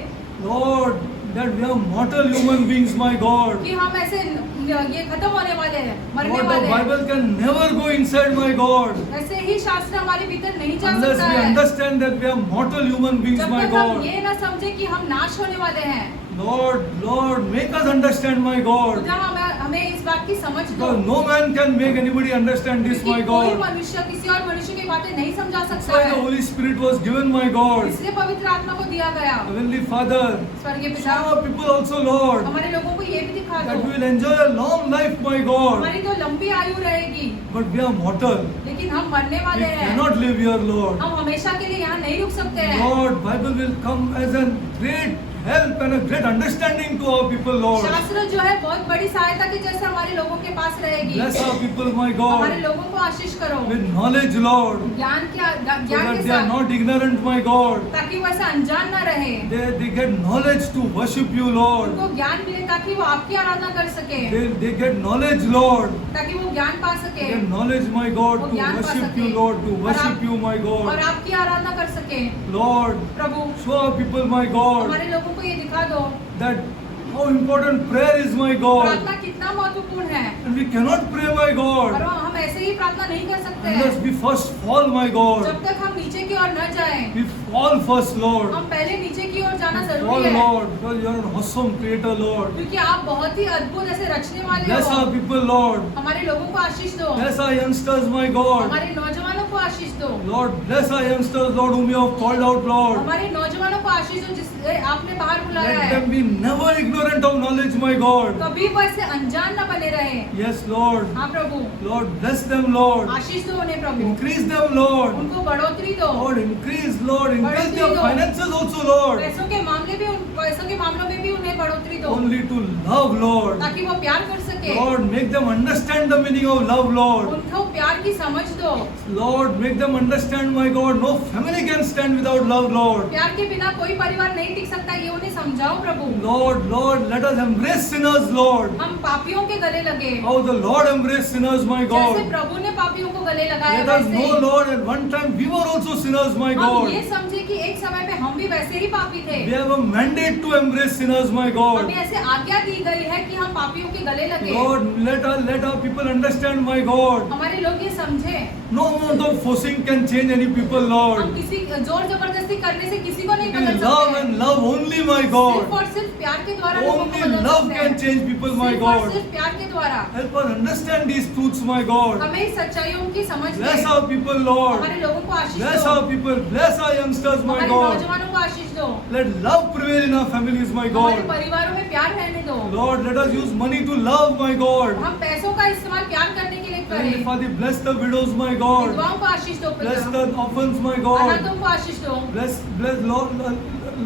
Lord, that we are mortal human beings, my God. कि हम ऐसे ये खत्म होने वाले हैं, मरने Lord, the वाले हैं। Bible can never go inside, my God, ऐसे ही शास्त्र हमारे भीतर नहीं जा unless सकता we है understand that we are mortal human beings, जब my तक हम God. ये ना समझे कि हम नाश होने वाले हैं। Lord, make us understand, my God. खुदा हमें इस बात की समझ दो Because no man can make anybody understand this, my क्योंकि कोई God. मनुष्य किसी और मनुष्य की बातें नहीं समझा That's सकता why the है, Holy Spirit was given, my God. इसलिए पवित्र आत्मा को दिया गया। Heavenly Father, स्वर्गीय show पिता, our people also, Lord, हमारे लोगों को ये भी दिखा that दो we will enjoy a long life, my God. हमारी तो लंबी आयु रहेगी, But we are mortal. लेकिन हम मरने We वाले हैं। cannot live here, Lord. हम हमेशा के लिए यहाँ नहीं रुक सकते हैं। Lord, Bible will come as a great help and a great understanding to our people, Lord. शास्त्र जो है बहुत बड़ी सहायता के जैसे हमारे लोगों के पास रहेगी। Bless our people, my हमारे God, लोगों को आशीष करो with knowledge, Lord, ज्ञान so ज्ञान that के they are साथ, not ignorant, my God. ताकि वो ऐसा अनजान न रहे। They get knowledge to worship you, Lord. उनको ज्ञान मिले ताकि वो आपकी आराधना कर सके, They get knowledge, Lord. ताकि वो ज्ञान पा सके Get knowledge, my God, वो to ज्ञान पा worship सके। you, Lord, to और worship आप- you, my और God. आपकी आराधना कर सके। Lord, Prabhu show our people, my God, हमारे लोगों को ये दिखा दो that how important prayer is, my God. प्रार्थना कितना महत्वपूर्ण है And we cannot pray, my और God, हम ऐसे ही प्रार्थना नहीं कर सकते unless हैं we first fall, my God. जब तक हम नीचे की ओर न जाएं। We fall first, Lord. हम पहले नीचे की ओर जाना Fall, जरूरी है Lord, because you are an awesome creator, Lord. क्योंकि आप बहुत ही अद्भुत ऐसे रचने वाले Bless हो। our people, Lord. हमारे लोगों को आशीष दो, Bless our youngsters, my God. हमारे नौजवानों को आशीष दो, Lord, bless our youngsters, Lord, whom you have called out, Lord. हमारे नौजवानों को आशीष दो जिसे आपने बाहर बुलाया Let है। them be never ignorant of knowledge, my God. कभी वो ऐसे अनजान न बने रहे। Yes, Lord. हाँ प्रभु, Lord, bless them, Lord. आशीष दो उन्हें प्रभु, Increase them, Lord. उनको बढ़ोतरी दो। Lord, increase, Lord. Increase बढ़ोतरी their दो। finances also, Lord. पैसों के मामलों में भी उन्हें बढ़ोतरी दो, Only to love, Lord. ताकि वो प्यार कर सके। Lord, make them understand the meaning of love, Lord. उनको प्यार की समझ दो। Lord, make them understand, my God, no family can stand without love, Lord. प्यार के बिना कोई परिवार नहीं टिक सकता, ये उन्हें समझाओ प्रभु। Lord, Lord, let us embrace sinners, Lord. हम पापियों के गले लगे, How the Lord embraced sinners, my जैसे God. प्रभु ने पापियों को गले लगाया Let us वैसे know, he. Lord, at one time we were also sinners, my हम God. ये समझे कि एक समय में हम भी वैसे ही पापी थे। We have a mandate to embrace sinners, my God. हमें ऐसे आज्ञा दी गई है कि हम पापियों के गले लगे। Lord, let our people understand, my God. हमारे लोग ये समझे, No amount of forcing can change any people, हम Lord. किसी जोर जबरदस्ती करने से किसी को नहीं We बदल love सकते। and love only, my सिर्फ God. और सिर्फ प्यार के द्वारा लोगों को Only बदल love सकते can हैं। change people, my सिर्फ और God. सिर्फ प्यार के द्वारा Help us understand these truths, my God. हमें इस सच्चाइयों की समझ दे। Bless our people, Lord. हमारे लोगों को आशीष Bless दो, our people. Bless our youngsters, my हमारे God. नौजवानों को आशीष दो, Let love prevail in our families, my हमारे God. परिवारों में प्यार रहने दो। Lord, let us use money to love, my God. हम पैसों का इस्तेमाल प्यार करने के लिए Heavenly करें। Father, bless the widows, my God. विधवाओं को आशीष दो Bless पिता, the orphans, my God. अनाथों को आशीष दो, Bless,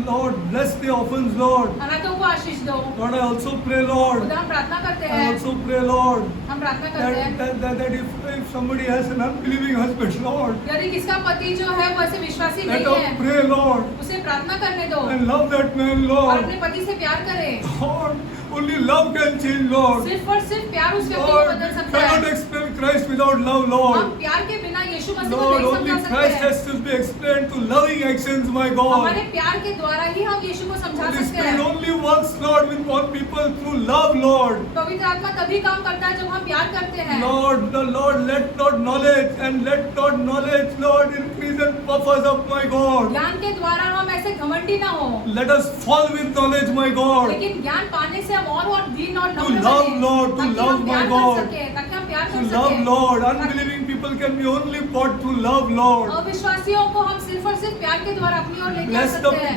Lord, bless the orphans, Lord. अनाथों को आशीष दो। Lord, I also pray, Lord. खुदा हम प्रार्थना करते I हैं, also pray, Lord, हम प्रार्थना करते हैं that if somebody has an unbelieving husband, Lord, यदि किसका पति जो है वो ऐसे विश्वासी let नहीं us है, pray, Lord, उसे प्रार्थना करने दो and love that man, और Lord. अपने पति से प्यार करे। Lord, only love can change, Lord. सिर्फ और सिर्फ प्यार उस व्यक्ति को Lord, बदल we सकता cannot है। explain Christ without love, हम Lord. प्यार के बिना यीशु मसीह को Lord, नहीं only समझा Christ सकते हैं। has to be explained to loving actions, my God. हमारे प्यार के द्वारा ही हम यीशु को समझा Holy सकते Spirit हैं। only works, Lord, with all people through love, Lord. पवित्र आत्मा तभी काम करता है जब हम प्यार करते हैं। Lord, the Lord, let not knowledge, Lord, increase and puff us up, my God. ज्ञान के द्वारा हम ऐसे घमंडी ना हो, Let us fall with knowledge, my God. लेकिन ज्ञान पाने से हम और दीन और To नम्र love, बने, Lord, to ताकि love, हम प्यार my कर God. सके, ताकि हम प्यार To कर love, सके। Lord. Unbelieving people can be only brought through love, Lord. अविश्वासियों को हम सिर्फ और सिर्फ प्यार के द्वारा अपनी ओर लेके आ सकते हैं।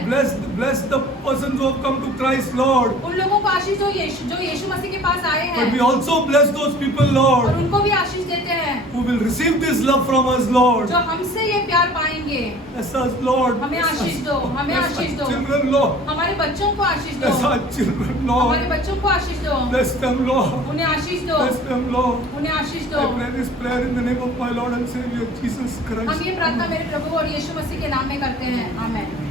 Bless the persons who have come to Christ, Lord. उन लोगों को आशीष दो जो यीशु मसीह के पास आए But we हैं, also bless those people, और Lord, उनको भी आशीष देते हैं who will receive this love from us, Lord. जो हमसे ये प्यार पाएंगे। Bless us, Lord. हमें आशीष दो, हमें Bless आशीष our दो। children, Lord. हमारे बच्चों को आशीष दो, Bless our children, हमारे Lord. बच्चों को आशीष दो, Bless them, Lord. उन्हें आशीष दो, Bless them, Lord. उन्हें आशीष दो। I pray this prayer in the name of my Lord and Savior Jesus हम Christ. ये प्रार्थना मेरे प्रभु और यीशु मसीह के नाम में करते हैं, आमेन।